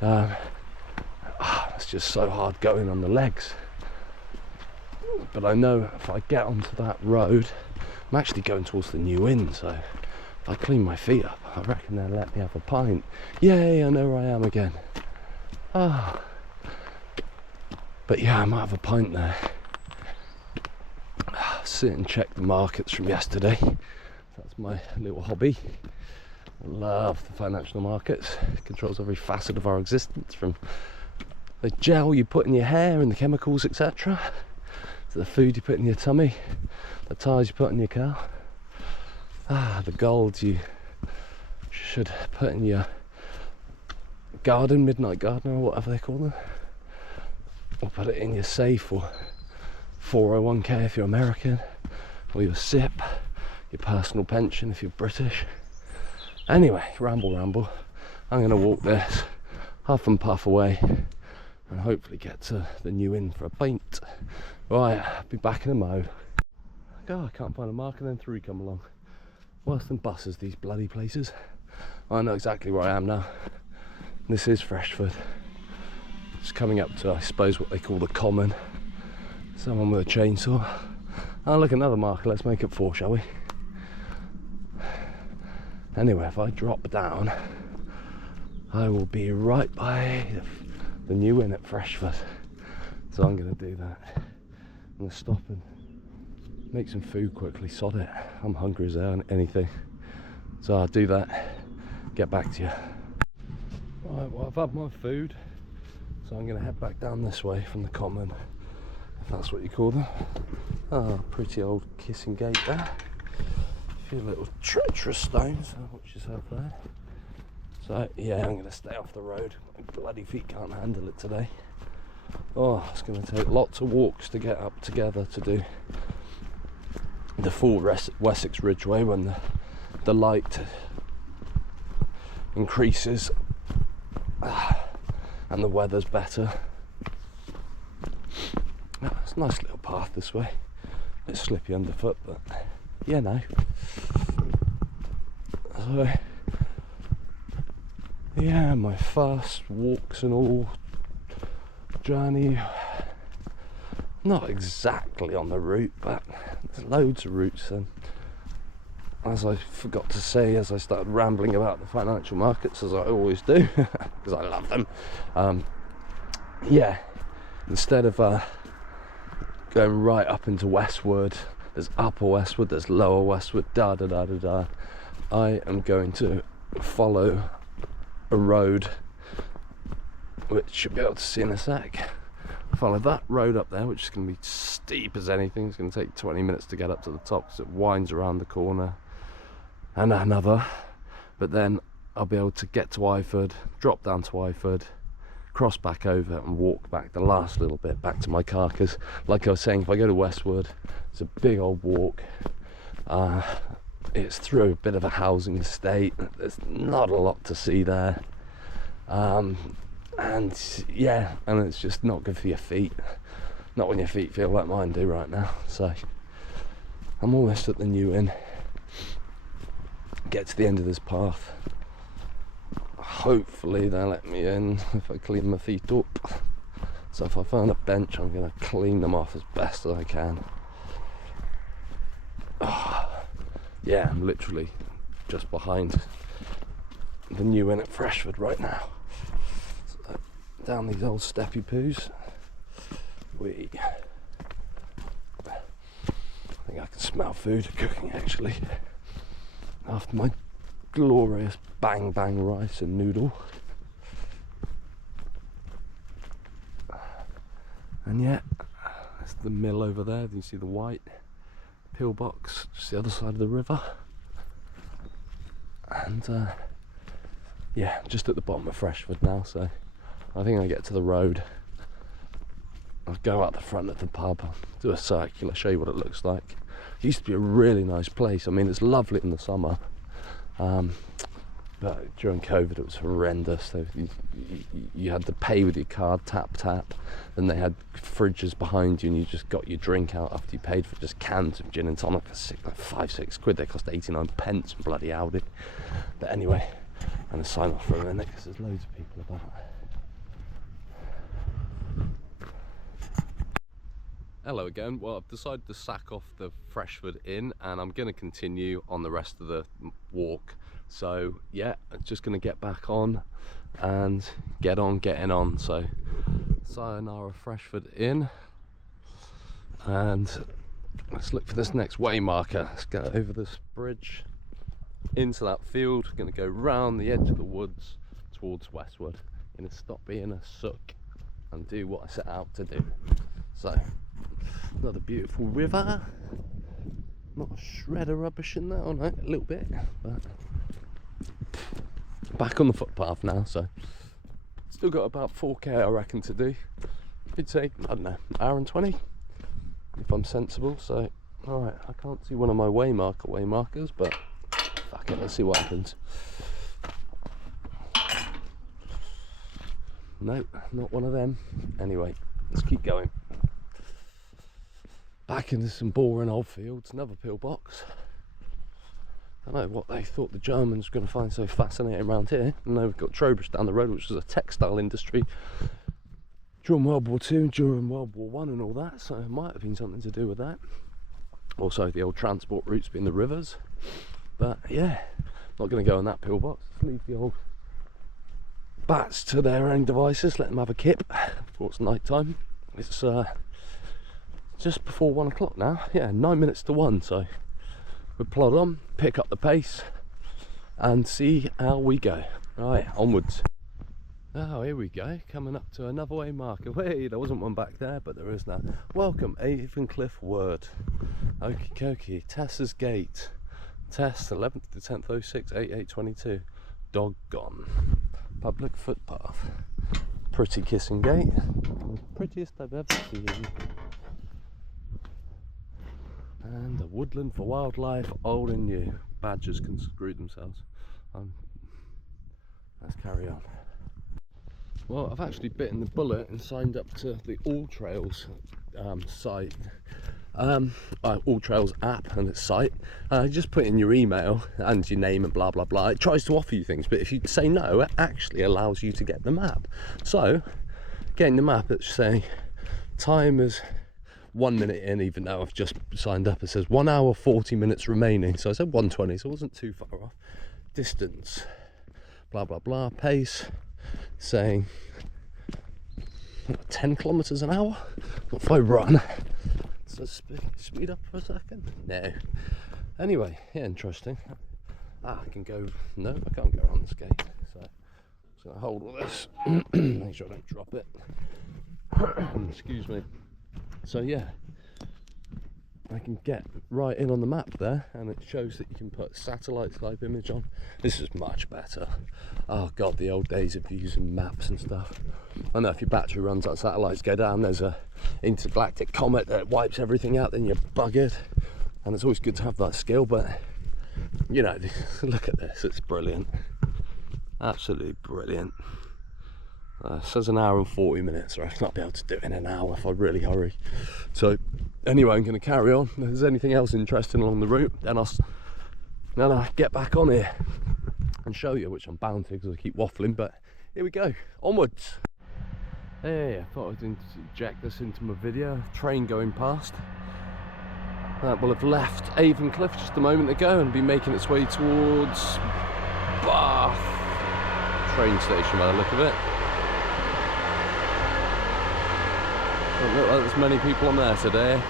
It's just so hard going on the legs, but I know if I get onto that road, I'm actually going towards the new inn, so if I clean my feet up, I reckon they'll let me have a pint. Yay, I know where I am again. But yeah, I might have a pint there. Sit and check the markets from yesterday. That's my little hobby. I love the financial markets. It controls every facet of our existence, from the gel you put in your hair and the chemicals, etc., to the food you put in your tummy, the tyres you put in your car, the gold you should put in your garden, midnight garden or whatever they call them, or put it in your safe, or 401k if you're American, or your SIP, your personal pension if you're British. Anyway, ramble. I'm going to walk this, huff and puff away, and hopefully get to the new inn for a pint. Right, I'll be back in a mo. God, I can't find a mark, and then 3 come along. Worse than buses, these bloody places. I know exactly where I am now. This is Freshford. It's coming up to, I suppose, what they call the common. Someone with a chainsaw. Oh, look, another marker. Let's make it 4, shall we? Anyway, if I drop down, I will be right by the new inn at Freshford. So I'm going to do that. I'm going to stop and make some food quickly. Sod it. I'm hungry as hell, anything. So I'll do that. Get back to you. Right, well, I've had my food. So I'm going to head back down this way from the common, if that's what you call them. Oh, pretty old kissing gate there. A few little treacherous stones. Watch yourself there. So yeah, I'm going to stay off the road. My bloody feet can't handle it today. Oh, it's going to take lots of walks to get up together to do the full Wessex Ridgeway when the light increases and the weather's better. It's a nice little path this way. A bit slippy underfoot, but yeah, no. So yeah, my first walks and all journey, not exactly on the route, but there's loads of routes, and as I forgot to say as I started rambling about the financial markets, as I always do, because I love them, yeah, instead of going right up into Westwood, there's Upper Westwood, there's Lower Westwood, I am going to follow a road which you'll be able to see in a sec. Follow that road up there, which is going to be steep as anything. It's going to take 20 minutes to get up to the top because it winds around the corner and another, but then I'll be able to get to Iford, drop down to Iford, cross back over and walk back the last little bit back to my car, because like I was saying, if I go to Westwood, it's a big old walk. It's through a bit of a housing estate. There's not a lot to see there, and yeah, and it's just not good for your feet, not when your feet feel like mine do right now. So I'm almost at the new inn. Get to the end of this path, hopefully they'll let me in if I clean my feet up. So if I find a bench, I'm going to clean them off as best as I can. Yeah, I'm literally just behind the new inn at Freshford right now. So down these old steppy poos, I think I can smell food cooking actually, after my glorious bang bang rice and noodle. And yeah, that's the mill over there. You see the white pillbox just the other side of the river. and yeah, just at the bottom of Freshford now, so I think I get to the road, I'll go out the front of the pub, do a circular, show you what it looks like. It used to be a really nice place. I mean, it's lovely in the summer, but during COVID it was horrendous. So you had to pay with your card, tap, and they had fridges behind you, and you just got your drink out after you paid for just cans of gin and tonic for like 5-6 quid. They cost 89 pence in bloody Aldi. But anyway, I'm going to sign off for a minute because there's loads of people about. Hello again. Well, I've decided to sack off the Freshford Inn and I'm going to continue on the rest of the walk. So yeah, I'm just going to get back on and getting on. So sayonara Freshford Inn, and let's look for this next way marker. Let's go over this bridge into that field. We're going to go round the edge of the woods towards Westwood. I'm going to stop being a sook and do what I set out to do. So another beautiful river, not a shred of rubbish in there. Oh no, a little bit, but back on the footpath now, so still got about 4k I reckon to do. It'd take, I don't know, hour and 20 if I'm sensible. So alright, I can't see one of my way markers, but fuck it, let's see what happens. No, not one of them. Anyway, let's keep going. Back into some boring old fields, another pillbox. I don't know what they thought the Germans were going to find so fascinating around here. I know we've got Trowbridge down the road, which was a textile industry during World War II, during World War I and all that, so it might have been something to do with that. Also the old transport routes being the rivers. But yeah, not going to go on that pillbox. Let's leave the old bats to their own devices, let them have a kip before it's night time. It's just before 1 o'clock now, yeah, 9 minutes to 1, so we'll plod on, pick up the pace and see how we go. Right, onwards. Oh, here we go, coming up to another way marker. Wait, there wasn't one back there, but there is now. Welcome, Avon Wood. Okie dokie, Tessa's Gate. Test 11th to 10th 06 8822. Doggone. Public footpath. Pretty kissing gate. The prettiest I've ever seen. And a woodland for wildlife, old and new. Badgers can screw themselves. Let's carry on. Well, I've actually bitten the bullet and signed up to the All Trails site. All Trails app and its site. Just put in your email and your name and blah blah blah. It tries to offer you things, but if you say no, it actually allows you to get the map. So getting the map, it's saying time is 1 minute in, even though I've just signed up. It says 1 hour 40 minutes remaining, so I said 1:20, so I wasn't too far off. Distance, blah blah blah. Pace, saying 10 kilometers an hour. What if I run? So speed up for a second. No. Anyway, yeah, interesting. I can go. No, I can't go around this gate. So I'm just gonna hold all this. Make sure I don't drop it. Excuse me. So yeah, I can get right in on the map there, and it shows that you can put satellite type image on. This is much better. Oh god, the old days of using maps and stuff. I know if your battery runs out, satellites go down, there's a intergalactic comet that wipes everything out, then you're buggered. And it's always good to have that skill, but you know, look at this, it's brilliant. Absolutely brilliant. It says an hour and 40 minutes, or I might be able to do it in an hour if I really hurry. So anyway, I'm going to carry on. If there's anything else interesting along the route, then I'll get back on here and show you, which I'm bound to because I keep waffling. But here we go, onwards. Hey, I thought I'd inject this into my video. Train going past. Will have left Avon just a moment ago and be making its way towards Bath train station by the look of it. Don't look like there's many people on there today.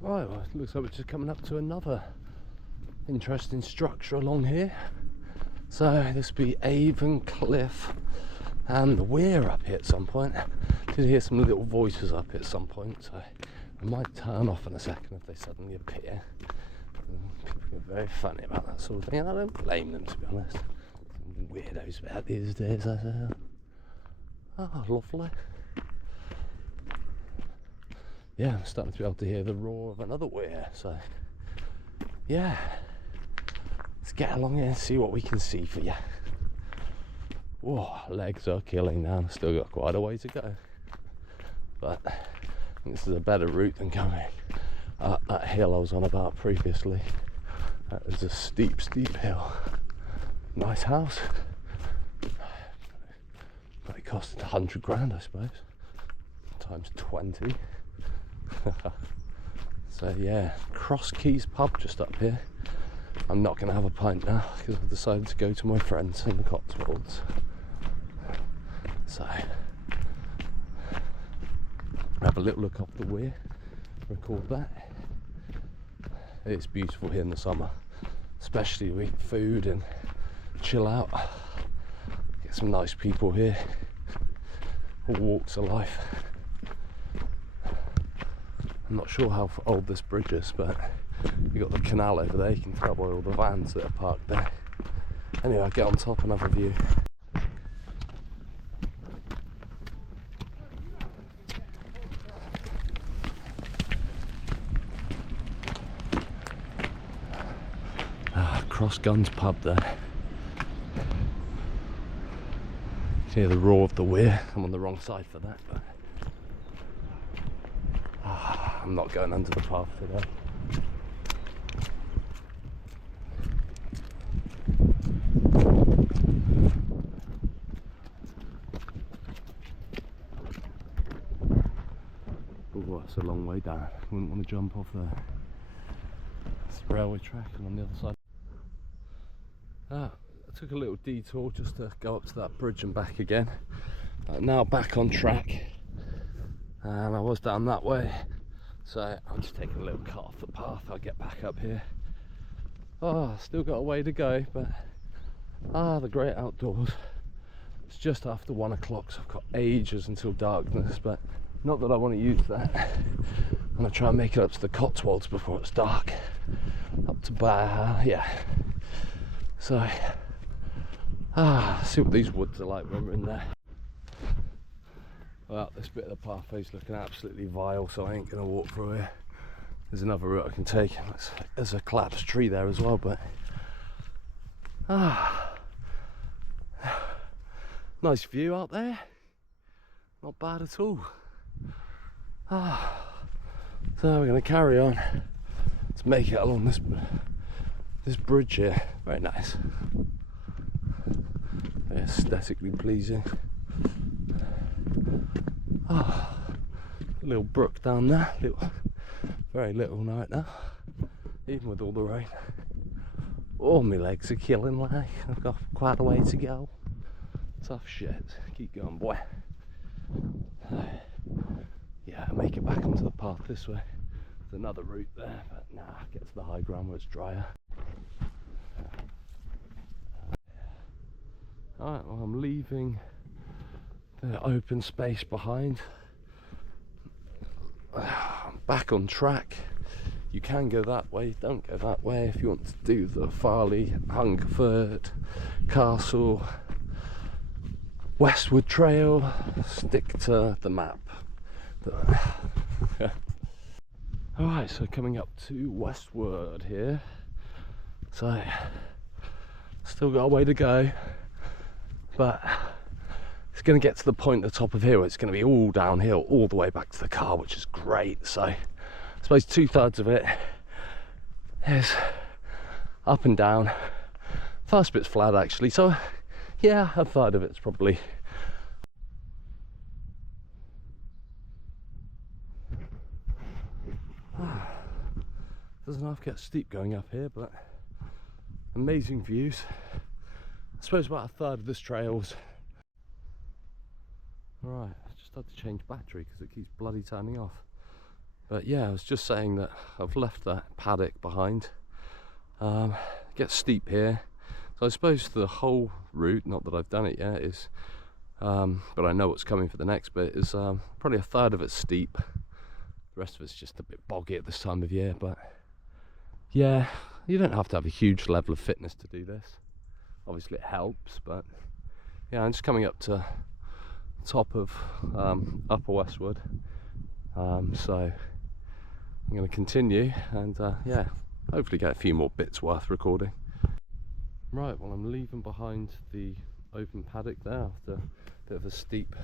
Right, well, it looks like we're just coming up to another interesting structure along here. So this will be Avon Cliff and the Weir up here at some point. Did hear some little voices up here at some point, so I might turn off in a second if they suddenly appear. People get very funny about that sort of thing, and I don't blame them, to be honest. Some weirdos about these days, I say. Oh, lovely. Yeah, I'm starting to be able to hear the roar of another weir, so yeah, let's get along here and see what we can see for you. Whoa, legs are killing now. I've still got quite a way to go, but I think this is a better route than going up that hill I was on about previously. That was a steep hill. Nice house. But it cost 100 grand, I suppose, times 20. So yeah, Cross Keys pub just up here. I'm not going to have a pint now because I've decided to go to my friends in the Cotswolds. So have a little look up the weir, record that. It's beautiful here in the summer, especially to eat food and chill out. Get some nice people here, all walks of life. I'm not sure how old this bridge is, but you got the canal over there. You can tell by all the vans that are parked there. Anyway, I'll get on top and have a view. Cross Guns pub there. You can hear the roar of the weir. I'm on the wrong side for that, but I'm not going under the path today. Oh, that's a long way down. Wouldn't want to jump off there. It's the railway track, and on the other side. I took a little detour just to go up to that bridge and back again. Now back on track, and I was down that way, so I'm just taking a little cut off the path. I'll get back up here. Still got a way to go, but the great outdoors. It's just after 1 o'clock, so I've got ages until darkness, but not that I want to use that. I'm going to try and make it up to the Cotswolds before it's dark. Up to yeah. So, see what these woods are like when we're in there. Well, this bit of the pathway's looking absolutely vile, so I ain't going to walk through here. There's another route I can take. There's a collapsed tree there as well, but nice view out there. Not bad at all. So we're going to carry on. Let's make it along this bridge here. Very nice. Very aesthetically pleasing. A little brook down there. Very little right now, even with all the rain. Oh, my legs are killing like. I've got quite a way to go. Tough shit. Keep going, boy. Yeah, make it back onto the path this way. There's another route there, but get to the high ground where it's drier. Alright, well, I'm leaving the open space behind. I'm back on track. You can go that way, don't go that way if you want to do the Farleigh, Hungerford, Castle, Westwood trail. Stick to the map. Alright, so coming up to Westwood here. So, still got a way to go, but it's going to get to the point at the top of here where it's going to be all downhill all the way back to the car, which is great. So I suppose 2/3 of it is up and down. First bit's flat actually, so yeah, 1/3 of it's probably doesn't have to get steep going up here, but amazing views. I suppose about 1/3 of this trail's right. I just had to change battery because it keeps bloody turning off. But yeah, I was just saying that I've left that paddock behind. It gets steep here, so I suppose the whole route, not that I've done it yet, is but I know what's coming for the next bit, is probably 1/3 of it's steep, The rest of it's just a bit boggy at this time of year, but yeah, you don't have to have a huge level of fitness to do this. Obviously it helps, but yeah, I'm just coming up to top of Upper Westwood, so I'm going to continue and yeah, hopefully get a few more bits worth recording. Right, well, I'm leaving behind the open paddock there after a bit of a steep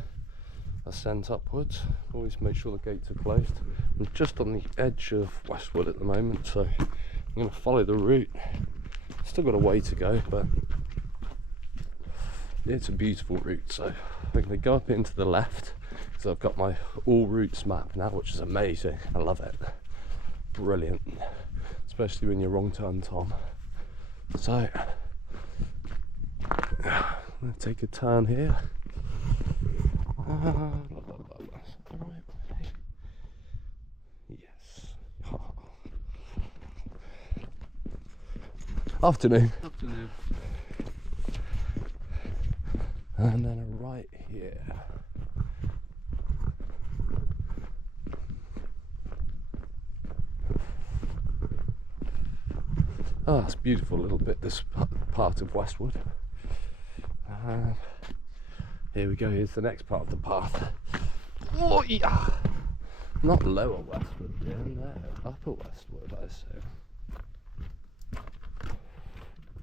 ascent upwards. Always make sure the gates are closed. I'm just on the edge of Westwood at the moment, so I'm going to follow the route. Still got a way to go, but it's a beautiful route, so I'm going to go up into the left because I've got my all routes map now, which is amazing. I love it. Brilliant, especially when you're wrong turn Tom. So I'm going to take a turn here. Yes. Afternoon. Afternoon. And then a right here. Oh, it's a beautiful little bit, this part of Westwood. Here we go, here's the next part of the path. Oh, yeah. Not lower Westwood, yeah, no, upper Westwood, I say.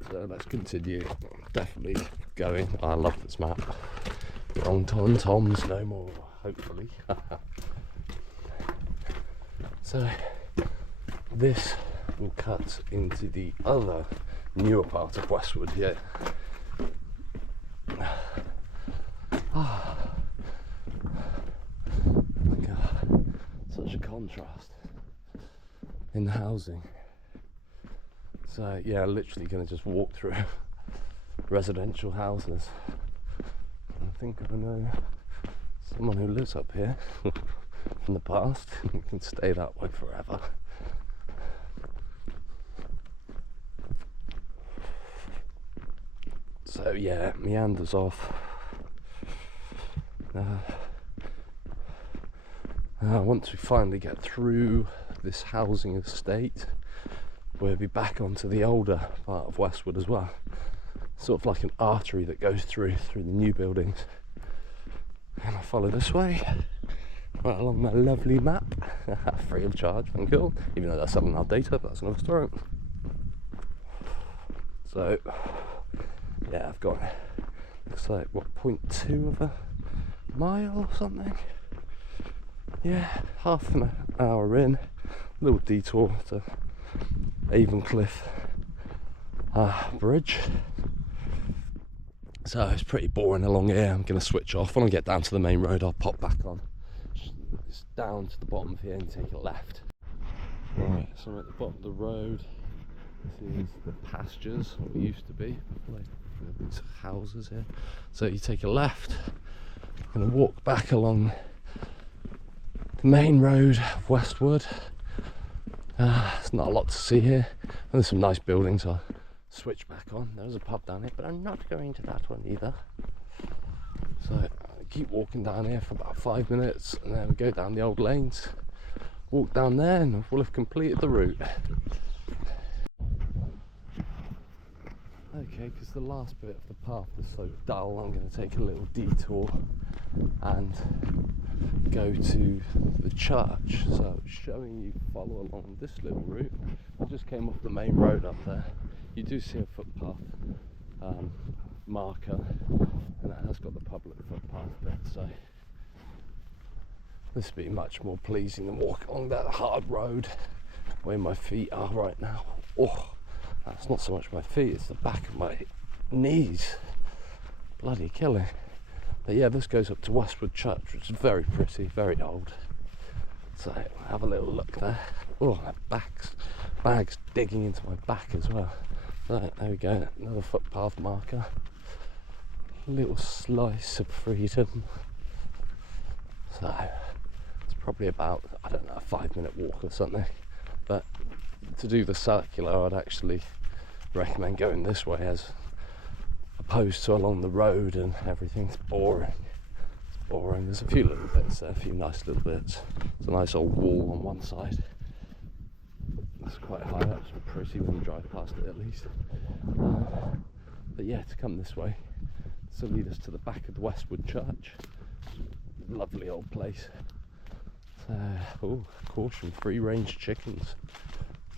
So let's continue. Definitely going. I love this map. Wrong turn Toms no more, hopefully. So this will cut into the other newer part of Westwood here. God, such a contrast in the housing. So yeah, literally going to just walk through residential houses. I think I know someone who lives up here from the past. You can stay that way forever. So yeah, meanders off. Once we finally get through this housing estate, we'll be back onto the older part of Westwood as well. Sort of like an artery that goes through the new buildings. And I follow this way, right along my lovely map, free of charge, thank you. Even though that's selling our data, but that's another story. So yeah, I've got, looks like what, 0.2 of a mile or something. Yeah, half an hour in, a little detour to Avon Bridge. So it's pretty boring along here. I'm going to switch off. When I get down to the main road, I'll pop back on. It's down to the bottom of here and take a left. Right, so I'm at the bottom of the road. This is the pastures, what we used to be, like these houses here. So you take a left. I'm going to walk back along the main road of Westwood. There's not a lot to see here. And there's some nice buildings. I'll switch back on. There's a pub down here, but I'm not going to that one either. So I keep walking down here for about 5 minutes, and then we go down the old lanes, walk down there, and we'll have completed the route. Okay, because the last bit of the path is so dull, I'm going to take a little detour and go to the church. So it's showing you follow along this little route. I just came off the main road up there. You do see a footpath marker, and it has got the public footpath bit, so this would be much more pleasing than walking along that hard road where my feet are right now. Oh, that's not so much my feet, it's the back of my knees. Bloody killing. But yeah, this goes up to Westwood Church, which is very pretty, very old. So have a little look there. Oh, my bag's digging into my back as well. Right, there we go, another footpath marker. Little slice of freedom. So it's probably about, I don't know, a 5-minute walk or something. But to do the circular, I'd actually recommend going this way as opposed to along the road and everything's boring. It's boring. There's a few little bits there, a few nice little bits. There's a nice old wall on one side. It's quite high up, so pretty when you drive past it at least. But yeah, to come this way, this will lead us to the back of the Westwood church. Lovely old place. Oh, caution, free range chickens.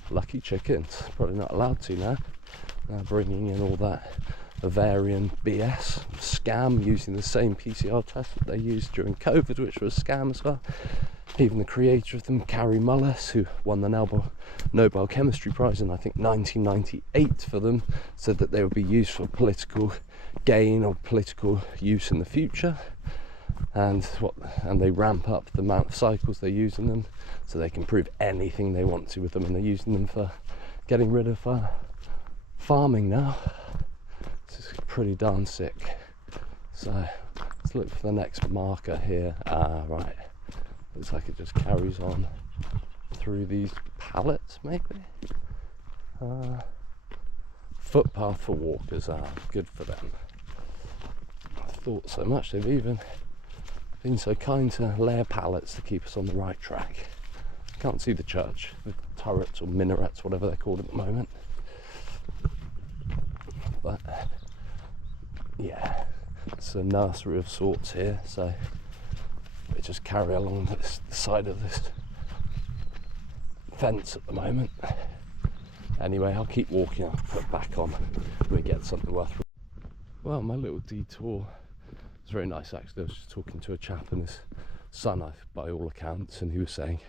Lucky chickens, probably not allowed to now. Now bringing in all that ovarian BS, scam, using the same PCR test that they used during COVID, which was a scam as well. Even the creator of them, Carrie Mullis, who won the Nobel Chemistry Prize in I think 1998 for them, said that they would be used for political gain or political use in the future. And they ramp up the amount of cycles they use in them, so they can prove anything they want to with them, and they're using them for getting rid of farming now. This is pretty darn sick. So let's look for the next marker here. Right, looks like it just carries on through these pallets, maybe. Footpath for walkers, good for them. I thought so much. They've even been so kind to layer pallets to keep us on the right track. Can't see the church, the turrets or minarets, whatever they're called at the moment. But yeah, it's a nursery of sorts here, so we just carry along this side of this fence at the moment. Anyway, I'll keep walking. I'll put back on when we get something worth. Well, my little detour was very nice actually. I was just talking to a chap and his son, by all accounts, and he was saying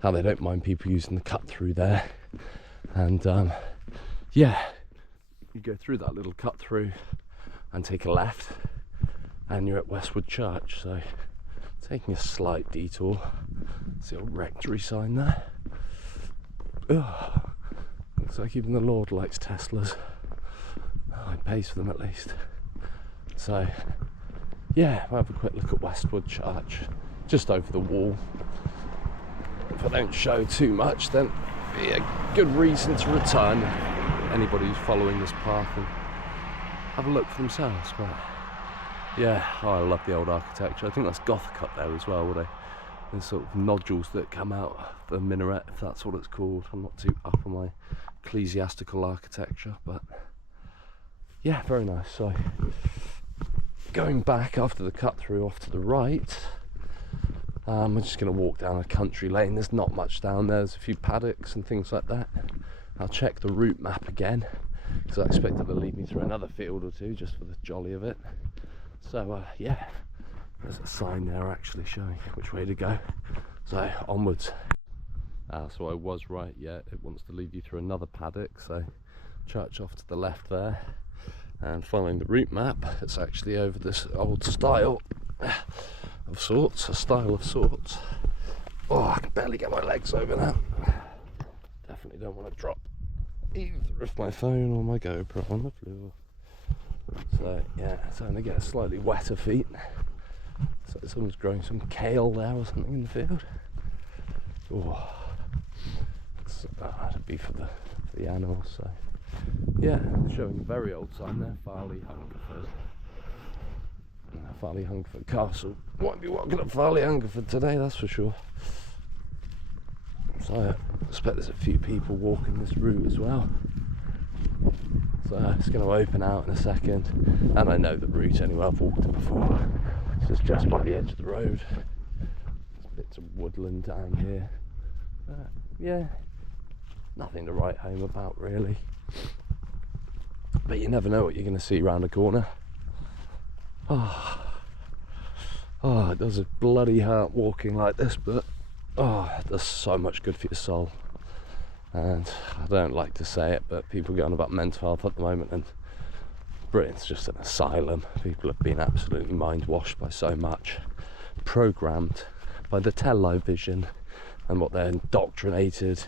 how they don't mind people using the cut through there. And yeah, you go through that little cut through and take a left and you're at Westwood Church. So taking a slight detour. It's the old rectory sign there. Looks like even the Lord likes Teslas. He pays for them at least. So yeah, we'll have a quick look at Westwood Church, just over the wall. If I don't show too much, then it'll be a good reason to return. Anybody who's following this path and have a look for themselves. But yeah, I love the old architecture. I think that's Gothic up there as well, were they? There's sort of nodules that come out of the minaret, if that's what it's called. I'm not too up on my ecclesiastical architecture, but yeah, very nice. So going back after the cut through off to the right, we're just going to walk down a country lane. There's not much down there. There's a few paddocks and things like that. I'll check the route map again, because I expect it to lead me through another field or two just for the jolly of it. So yeah, there's a sign there actually showing which way to go. So onwards. So I was right, yeah, it wants to lead you through another paddock. So church off to the left there, and following the route map, it's actually over this old style of sorts, a style of sorts. Oh, I can barely get my legs over now. Definitely don't want to drop either of my phone or my GoPro on the floor. So yeah, it's only get slightly wetter feet. So someone's growing some kale there or something in the field. Oh, that'd be for the animals. So yeah, showing a very old sign there, Farleigh Hungerford. Farleigh Hungerford Castle. Won't be walking up Farleigh Hungerford today, that's for sure. So I expect there's a few people walking this route as well. So it's going to open out in a second, and I know the route anyway, I've walked it before. It's just by the edge of the road. There's bits of woodland down here. Yeah, nothing to write home about really. But you never know what you're going to see round a corner. It does a bloody hurt walking like this, but it does so much good for your soul. And I don't like to say it, but people go on about mental health at the moment, and Britain's just an asylum. People have been absolutely mind washed by so much, programmed by the television and what they're indoctrinated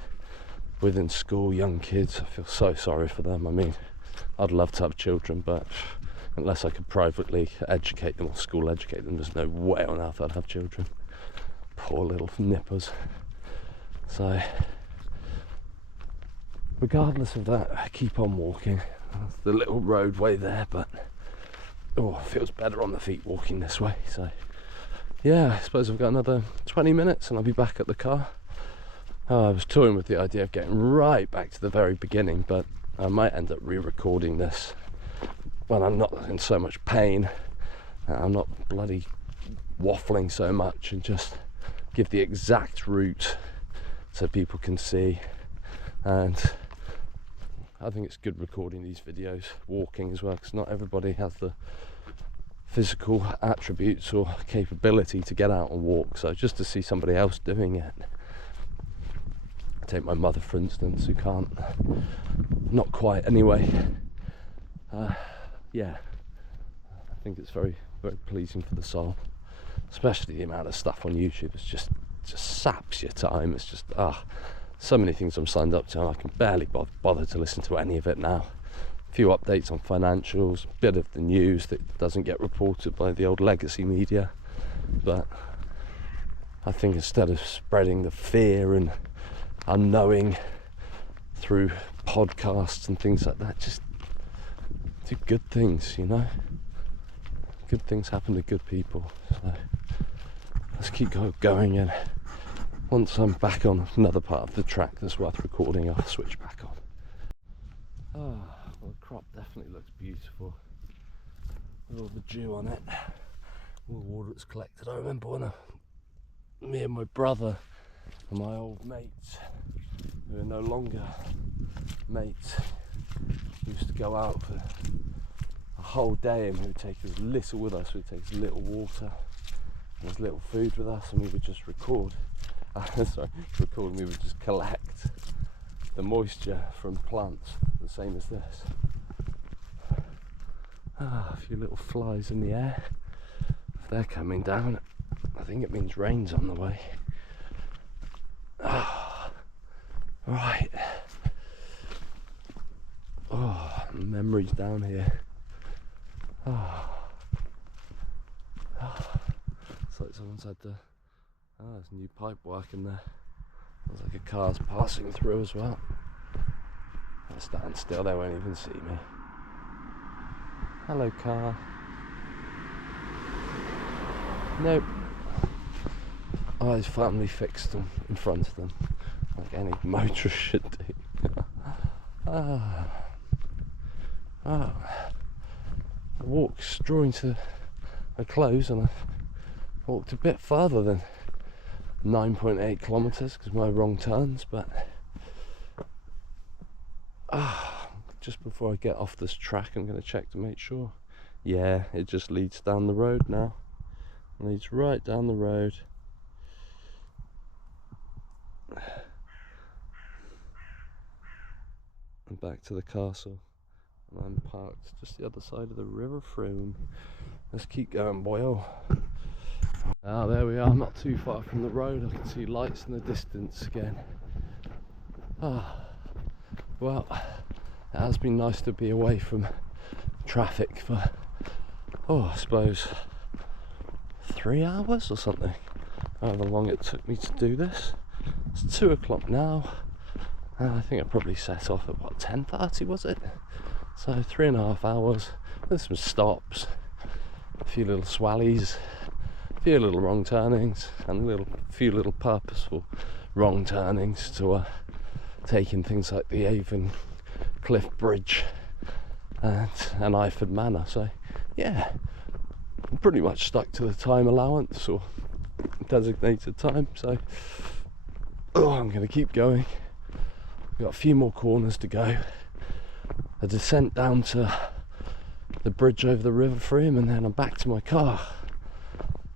with in school. Young kids, I feel so sorry for them. I mean, I'd love to have children, but unless I could privately educate them or school educate them, there's no way on earth I'd have children. Poor little nippers. So regardless of that, I keep on walking. There's the little roadway there, but it feels better on the feet walking this way. So yeah, I suppose I've got another 20 minutes and I'll be back at the car. I was toying with the idea of getting right back to the very beginning, but I might end up re-recording this when I'm not in so much pain. I'm not bloody waffling so much, and just give the exact route so people can see. And I think it's good recording these videos walking as well, because not everybody has the physical attributes or capability to get out and walk. So just to see somebody else doing it. Take my mother for instance, who can't, not quite anyway. Yeah, I think it's very, very pleasing for the soul, especially the amount of stuff on YouTube. It's just saps your time. It's just so many things I'm signed up to, and I can barely bother to listen to any of it now. A few updates on financials, a bit of the news that doesn't get reported by the old legacy media. But I think instead of spreading the fear and unknowing through podcasts and things like that, just do good things, you know. Good things happen to good people. So let's keep going, and once I'm back on another part of the track that's worth recording, I'll switch back on. Well, the crop definitely looks beautiful with all the dew on it, all the water it's collected. I remember when me and my brother and my old mates, who are no longer mates, used to go out for a whole day, and we would take as little with us. We'd take as little water and as little food with us, and we would just record. We would just collect the moisture from plants, the same as this. A few little flies in the air. If they're coming down, I think it means rain's on the way. Right. Memories down here. It's like someone's had to. There's new pipe work in there. Looks like a car's passing through as well. I'll stand still, they won't even see me. Hello, car. Nope. Eyes firmly fixed in front of them, like any motorist should do. I walked drawing to a close, and I've walked a bit further than 9.8 kilometers because of my wrong turns, but just before I get off this track, I'm going to check to make sure. Yeah, it just leads down the road now. It leads right down the road. And back to the castle. And I'm parked just the other side of the river Froome. Let's keep going, boyo. There we are, not too far from the road. I can see lights in the distance again. Well, it has been nice to be away from traffic for, I suppose 3 hours or something, however long it took me to do this. It's 2 o'clock now, and I think I probably set off at 10:30 was it? So 3.5 hours with some stops, a few little swallies, a few little wrong turnings, and a few little purposeful wrong turnings to taking things like the Avon Cliff Bridge and Iford Manor. So yeah, pretty much stuck to the time allowance or designated time. So I'm going to keep going. We've got a few more corners to go, a descent down to the bridge over the river Froome, and then I'm back to my car.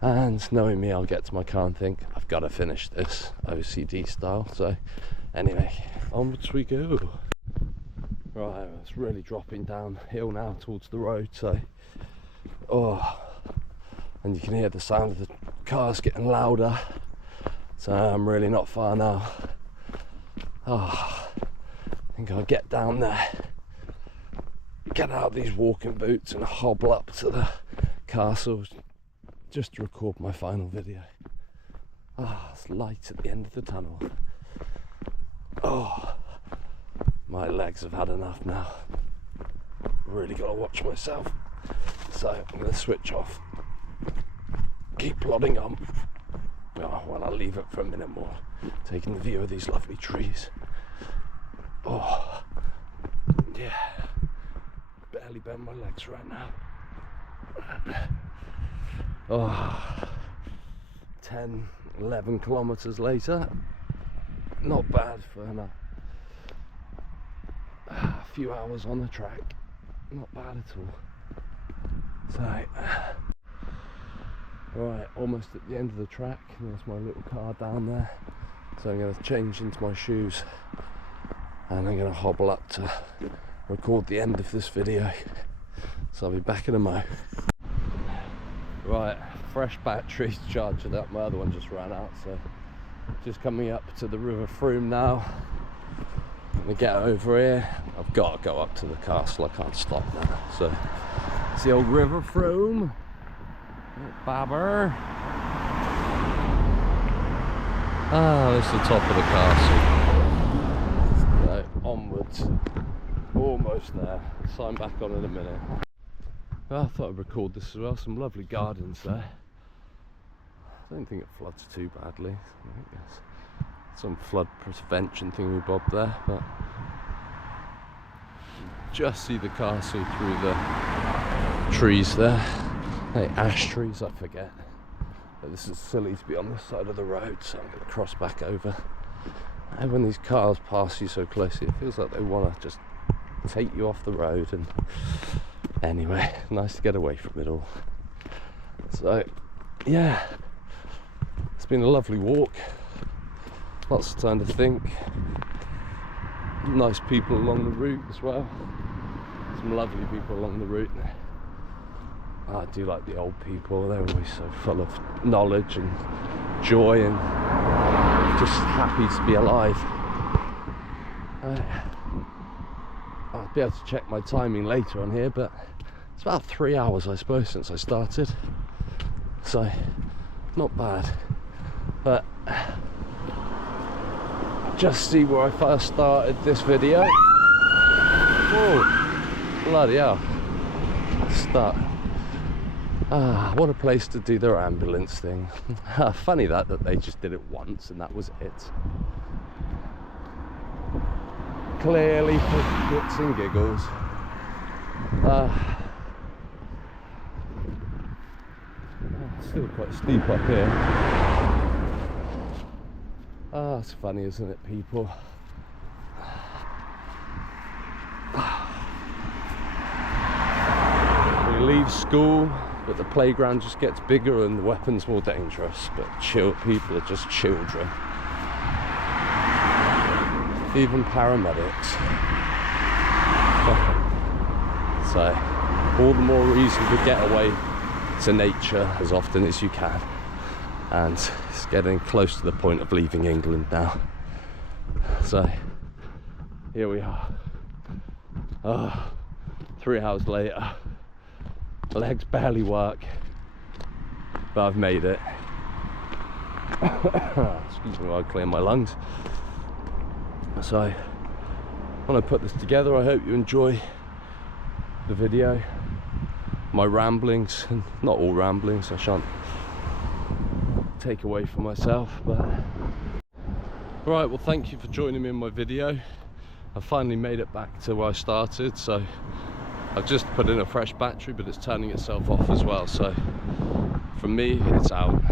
And knowing me, I'll get to my car and think, I've got to finish this OCD style. So anyway, onwards we go. Right, it's really dropping downhill now towards the road, so and you can hear the sound of the cars getting louder, so I'm really not far now. I think I'll get down there, get out these walking boots and hobble up to the castle just to record my final video. It's light at the end of the tunnel. My legs have had enough now. Really got to watch myself. So I'm going to switch off, keep plodding on. Oh, well, I'll leave it for a minute more, taking the view of these lovely trees. Oh, yeah, barely bend my legs right now. Oh, 10, 11 kilometers later, not bad for a few hours on the track, not bad at all. So, right, almost at the end of the track. There's my little car down there, so I'm going to change into my shoes and I'm going to hobble up to record the end of this video, so I'll be back in a mo. Right, fresh batteries, charging up. My other one just ran out, so just coming up to the River Froome now. I'm going to get over here. I've got to go up to the castle, I can't stop now. So it's the old River Froome. Babber. Ah, that's the top of the castle. So onwards, almost there. Sign back on in a minute. Well, I thought I'd record this as well. Some lovely gardens there. I don't think it floods too badly. I think there's some flood prevention thingy bob there, but just see the castle through the trees there. Hey, ash trees, I forget. But this is silly to be on this side of the road, so I'm going to cross back over. And when these cars pass you so closely, it feels like they want to just take you off the road. And anyway, nice to get away from it all. So, yeah, it's been a lovely walk. Lots of time to think. Nice people along the route as well. Some lovely people along the route. I do like the old people. They're always so full of knowledge and joy and just happy to be alive. I'll be able to check my timing later on here, but it's about 3 hours, I suppose, since I started. So, not bad. But just see where I first started this video. Whoa, bloody hell. Start. Ah, what a place to do their ambulance thing. Funny that they just did it once and that was it. Clearly for shits and giggles. Still quite steep up here. Ah, it's funny, isn't it, people? We leave school, but the playground just gets bigger and the weapons more dangerous. But people are just children. Even paramedics. So, all the more reason to get away to nature as often as you can. And it's getting close to the point of leaving England now. So, here we are. 3 hours later. Legs barely work, but I've made it. Excuse me while I clear my lungs. So, when I put this together, I hope you enjoy the video. My ramblings, and not all ramblings, I shan't take away from myself, but right, well, thank you for joining me in my video. I finally made it back to where I started, so I've just put in a fresh battery, but it's turning itself off as well, so for me it's out.